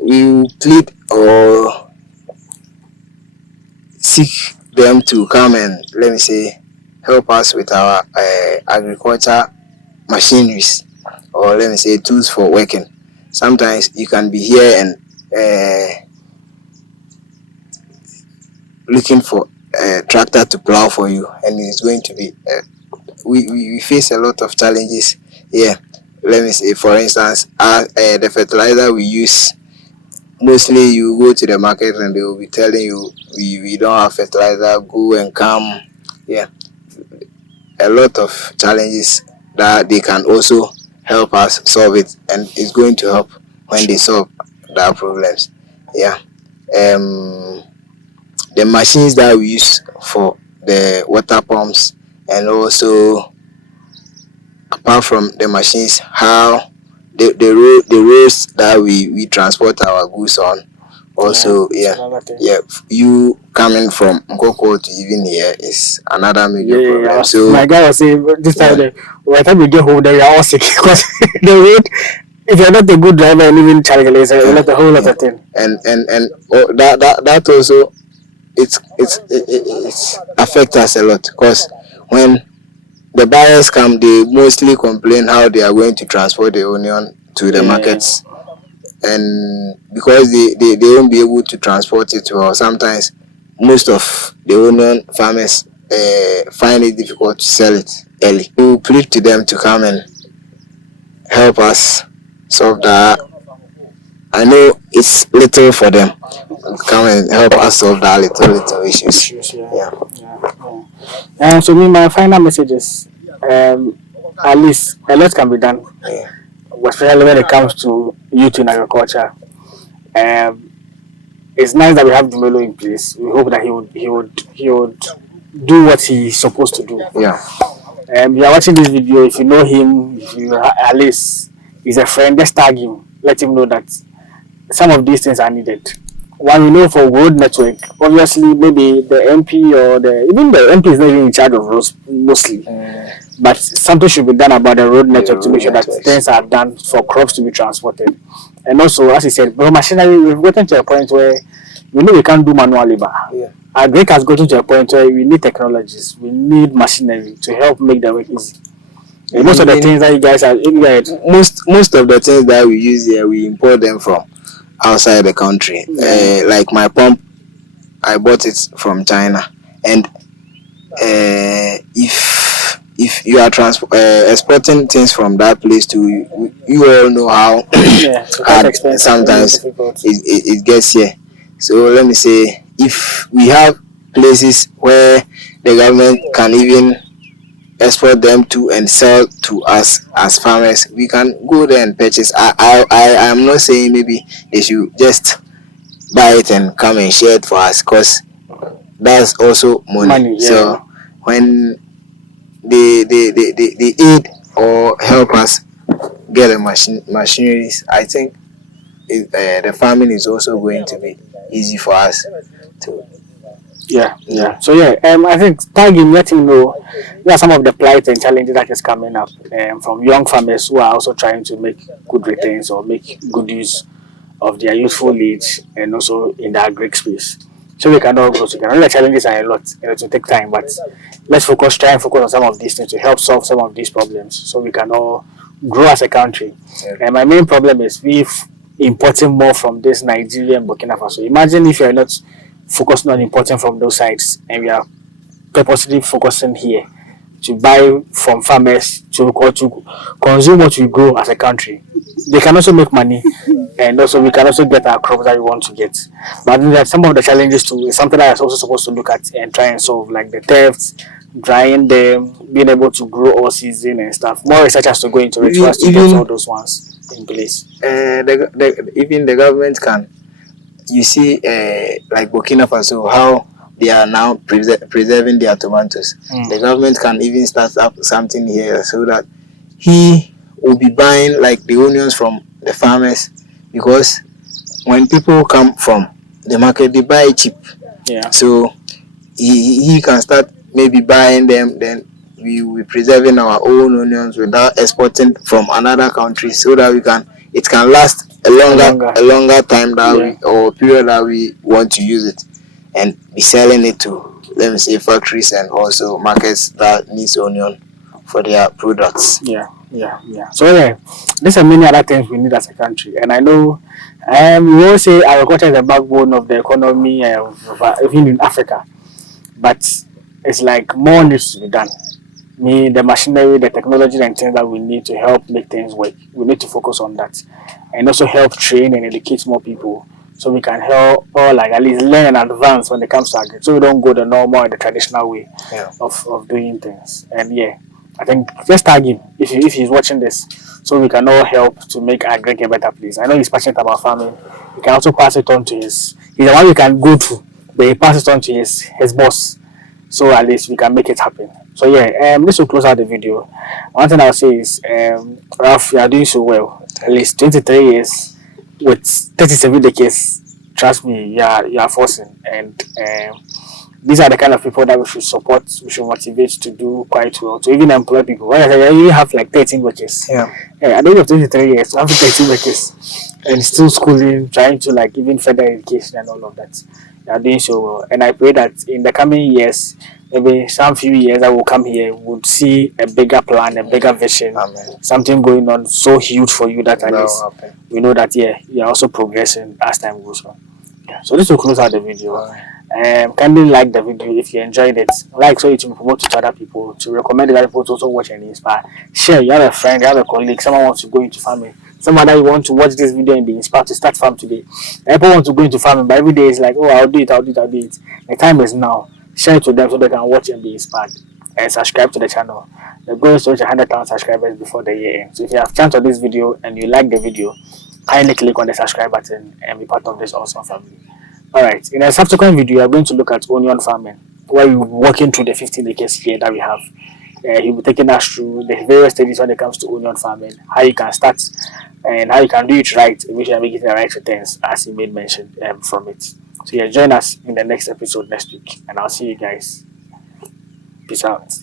we will plead or seek them to come and, let me say, help us with our agriculture machineries, or let me say tools for working. Sometimes you can be here and looking for a tractor to plow for you, and it's going to be we face a lot of challenges here. Let me say, for instance, the fertilizer we use, mostly you go to the market and they will be telling you we don't have fertilizer, go and come. Yeah, a lot of challenges that they can also help us solve it, and it's going to help when they solve their problems. Yeah. The machines that we use for the water pumps, and also apart from the machines, how the roads that we transport our goods on. Also, you coming from Nkoko to even here is another major problem. So my guy was saying this time by the time we get home, they are all sick because the road. If you're not a good driver and even challenge, it's a whole lot of thing. And that also it affects us a lot, because when the buyers come, they mostly complain how they are going to transport the onion to the markets, and because they won't be able to transport it well, sometimes most of the onion farmers find it difficult to sell it early. We plead to them to come and help us solve that. I know it's little for them. Come and help us solve that little issues. Yeah. So me, my final message is, at least a lot can be done, Yeah. especially when it comes to youth in agriculture. Um, it's nice that we have Dumelo in place. We hope that he would do what he's supposed to do. Yeah. You are watching this video. If you know him, if you at least he's a friend, just tag him. Let him know that some of these things are needed. One we know for road network, obviously maybe the MP or even the MP is not even in charge of roads mostly. But something should be done about the road network to make sure that things are done for crops to be transported. And also, as I said, but machinery, we've gotten to a point where we know we can't do manual labor. Yeah. Agric has gotten to a point where we need technologies, we need machinery to help make the work easy. And most of the things that you guys are most of the things that we use here, we import them from outside the country. Like my pump, I bought it from China, and if you are exporting things from that place to you all know how hard sometimes it gets here. So let me say, if we have places where the government can even export them to and sell to us as farmers, we can go there and purchase. I am not saying maybe they should just buy it and come and share it for us, because that's also money. Yeah. So when they aid or help us get the machineries, I think the farming is also going to be easy for us to. Yeah. So I think tagging, let him know there are some of the plight and challenges that is coming up from young farmers who are also trying to make good returns or make good use of their youthful age, and also in the agri space. So we can all grow together. I know the challenges are a lot, it will take time, but let's try and focus on some of these things to help solve some of these problems so we can all grow as a country. And my main problem is we've importing more from this Nigeria and Burkina Faso. Imagine if you're not focusing on importing from those sides and we are purposely focusing here to buy from farmers to consume what we grow as a country. They can also make money, and also we can also get our crops that we want to get. But I think that some of the challenges too is something that is also supposed to look at and try and solve, like the thefts, drying them, being able to grow all season and stuff. More research has to go into it for us to get all those ones in place. Even the government can, you see, like Burkina Faso, how they are now preserving their tomatoes. The government can even start up something here so that he will be buying like the onions from the farmers, because when people come from the market, they buy it cheap. Yeah. So he can start maybe buying them, then we will be preserving our own onions without exporting from another country, so that it can last a longer time that or period that we want to use it, and be selling it to, let me say, factories and also markets that needs onion for their products. Yeah. So there's many other things we need as a country, and I know we all say agriculture is the backbone of the economy even in Africa, but it's like more needs to be done. The machinery, the technology and things that we need to help make things work, we need to focus on that, and also help train and educate more people so we can help or like at least learn and advance when it comes to agri, so we don't go the normal and the traditional way of doing things. And I think just tag him if he's watching this, so we can all help to make agri a better place. I know he's passionate about farming. He can also pass it on to he's the one we can go to, but he passes it on to his boss, so at least we can make it happen. So this will close out the video. One thing I'll say is, Ralph, you are doing so well. At least 23 years with 37 decades. Trust me, you are forcing, and these are the kind of people that we should support, we should motivate to do quite well, to even employ people. When I say you have like 13 workers. At the age of 23 years, you have 13 workers and still schooling, trying to like even further education and all of that. You are doing so well. And I pray that in the coming years, maybe some few years that will come here, we'll see a bigger plan, a bigger vision, something going on so huge for you that at least we know that you are also progressing as time goes on. So this will close out the video. Kindly like the video if you enjoyed it. Like so it will promote it to other people, to recommend other people to also watch and inspire. Share. You have a friend, you have a colleague, someone wants to go into farming. Someone that you want to watch this video and be inspired to start farm today. People want to go into farming, but every day is like, oh, I'll do it, I'll do it, I'll do it. The time is now. Share it to them so they can watch and be inspired. And subscribe to the channel. The goal is to reach 100,000 subscribers before the year ends. So if you have chance on this video and you like the video, kindly click on the subscribe button and be part of this awesome family. Alright, in a subsequent video, we are going to look at onion farming, where we're walking through the 15 acres here that we have. He'll be taking us through the various stages when it comes to onion farming, how you can start and how you can do it right, and make sure you make it the right returns, as he made mention from it. So yeah, join us in the next episode next week, and I'll see you guys. Peace out.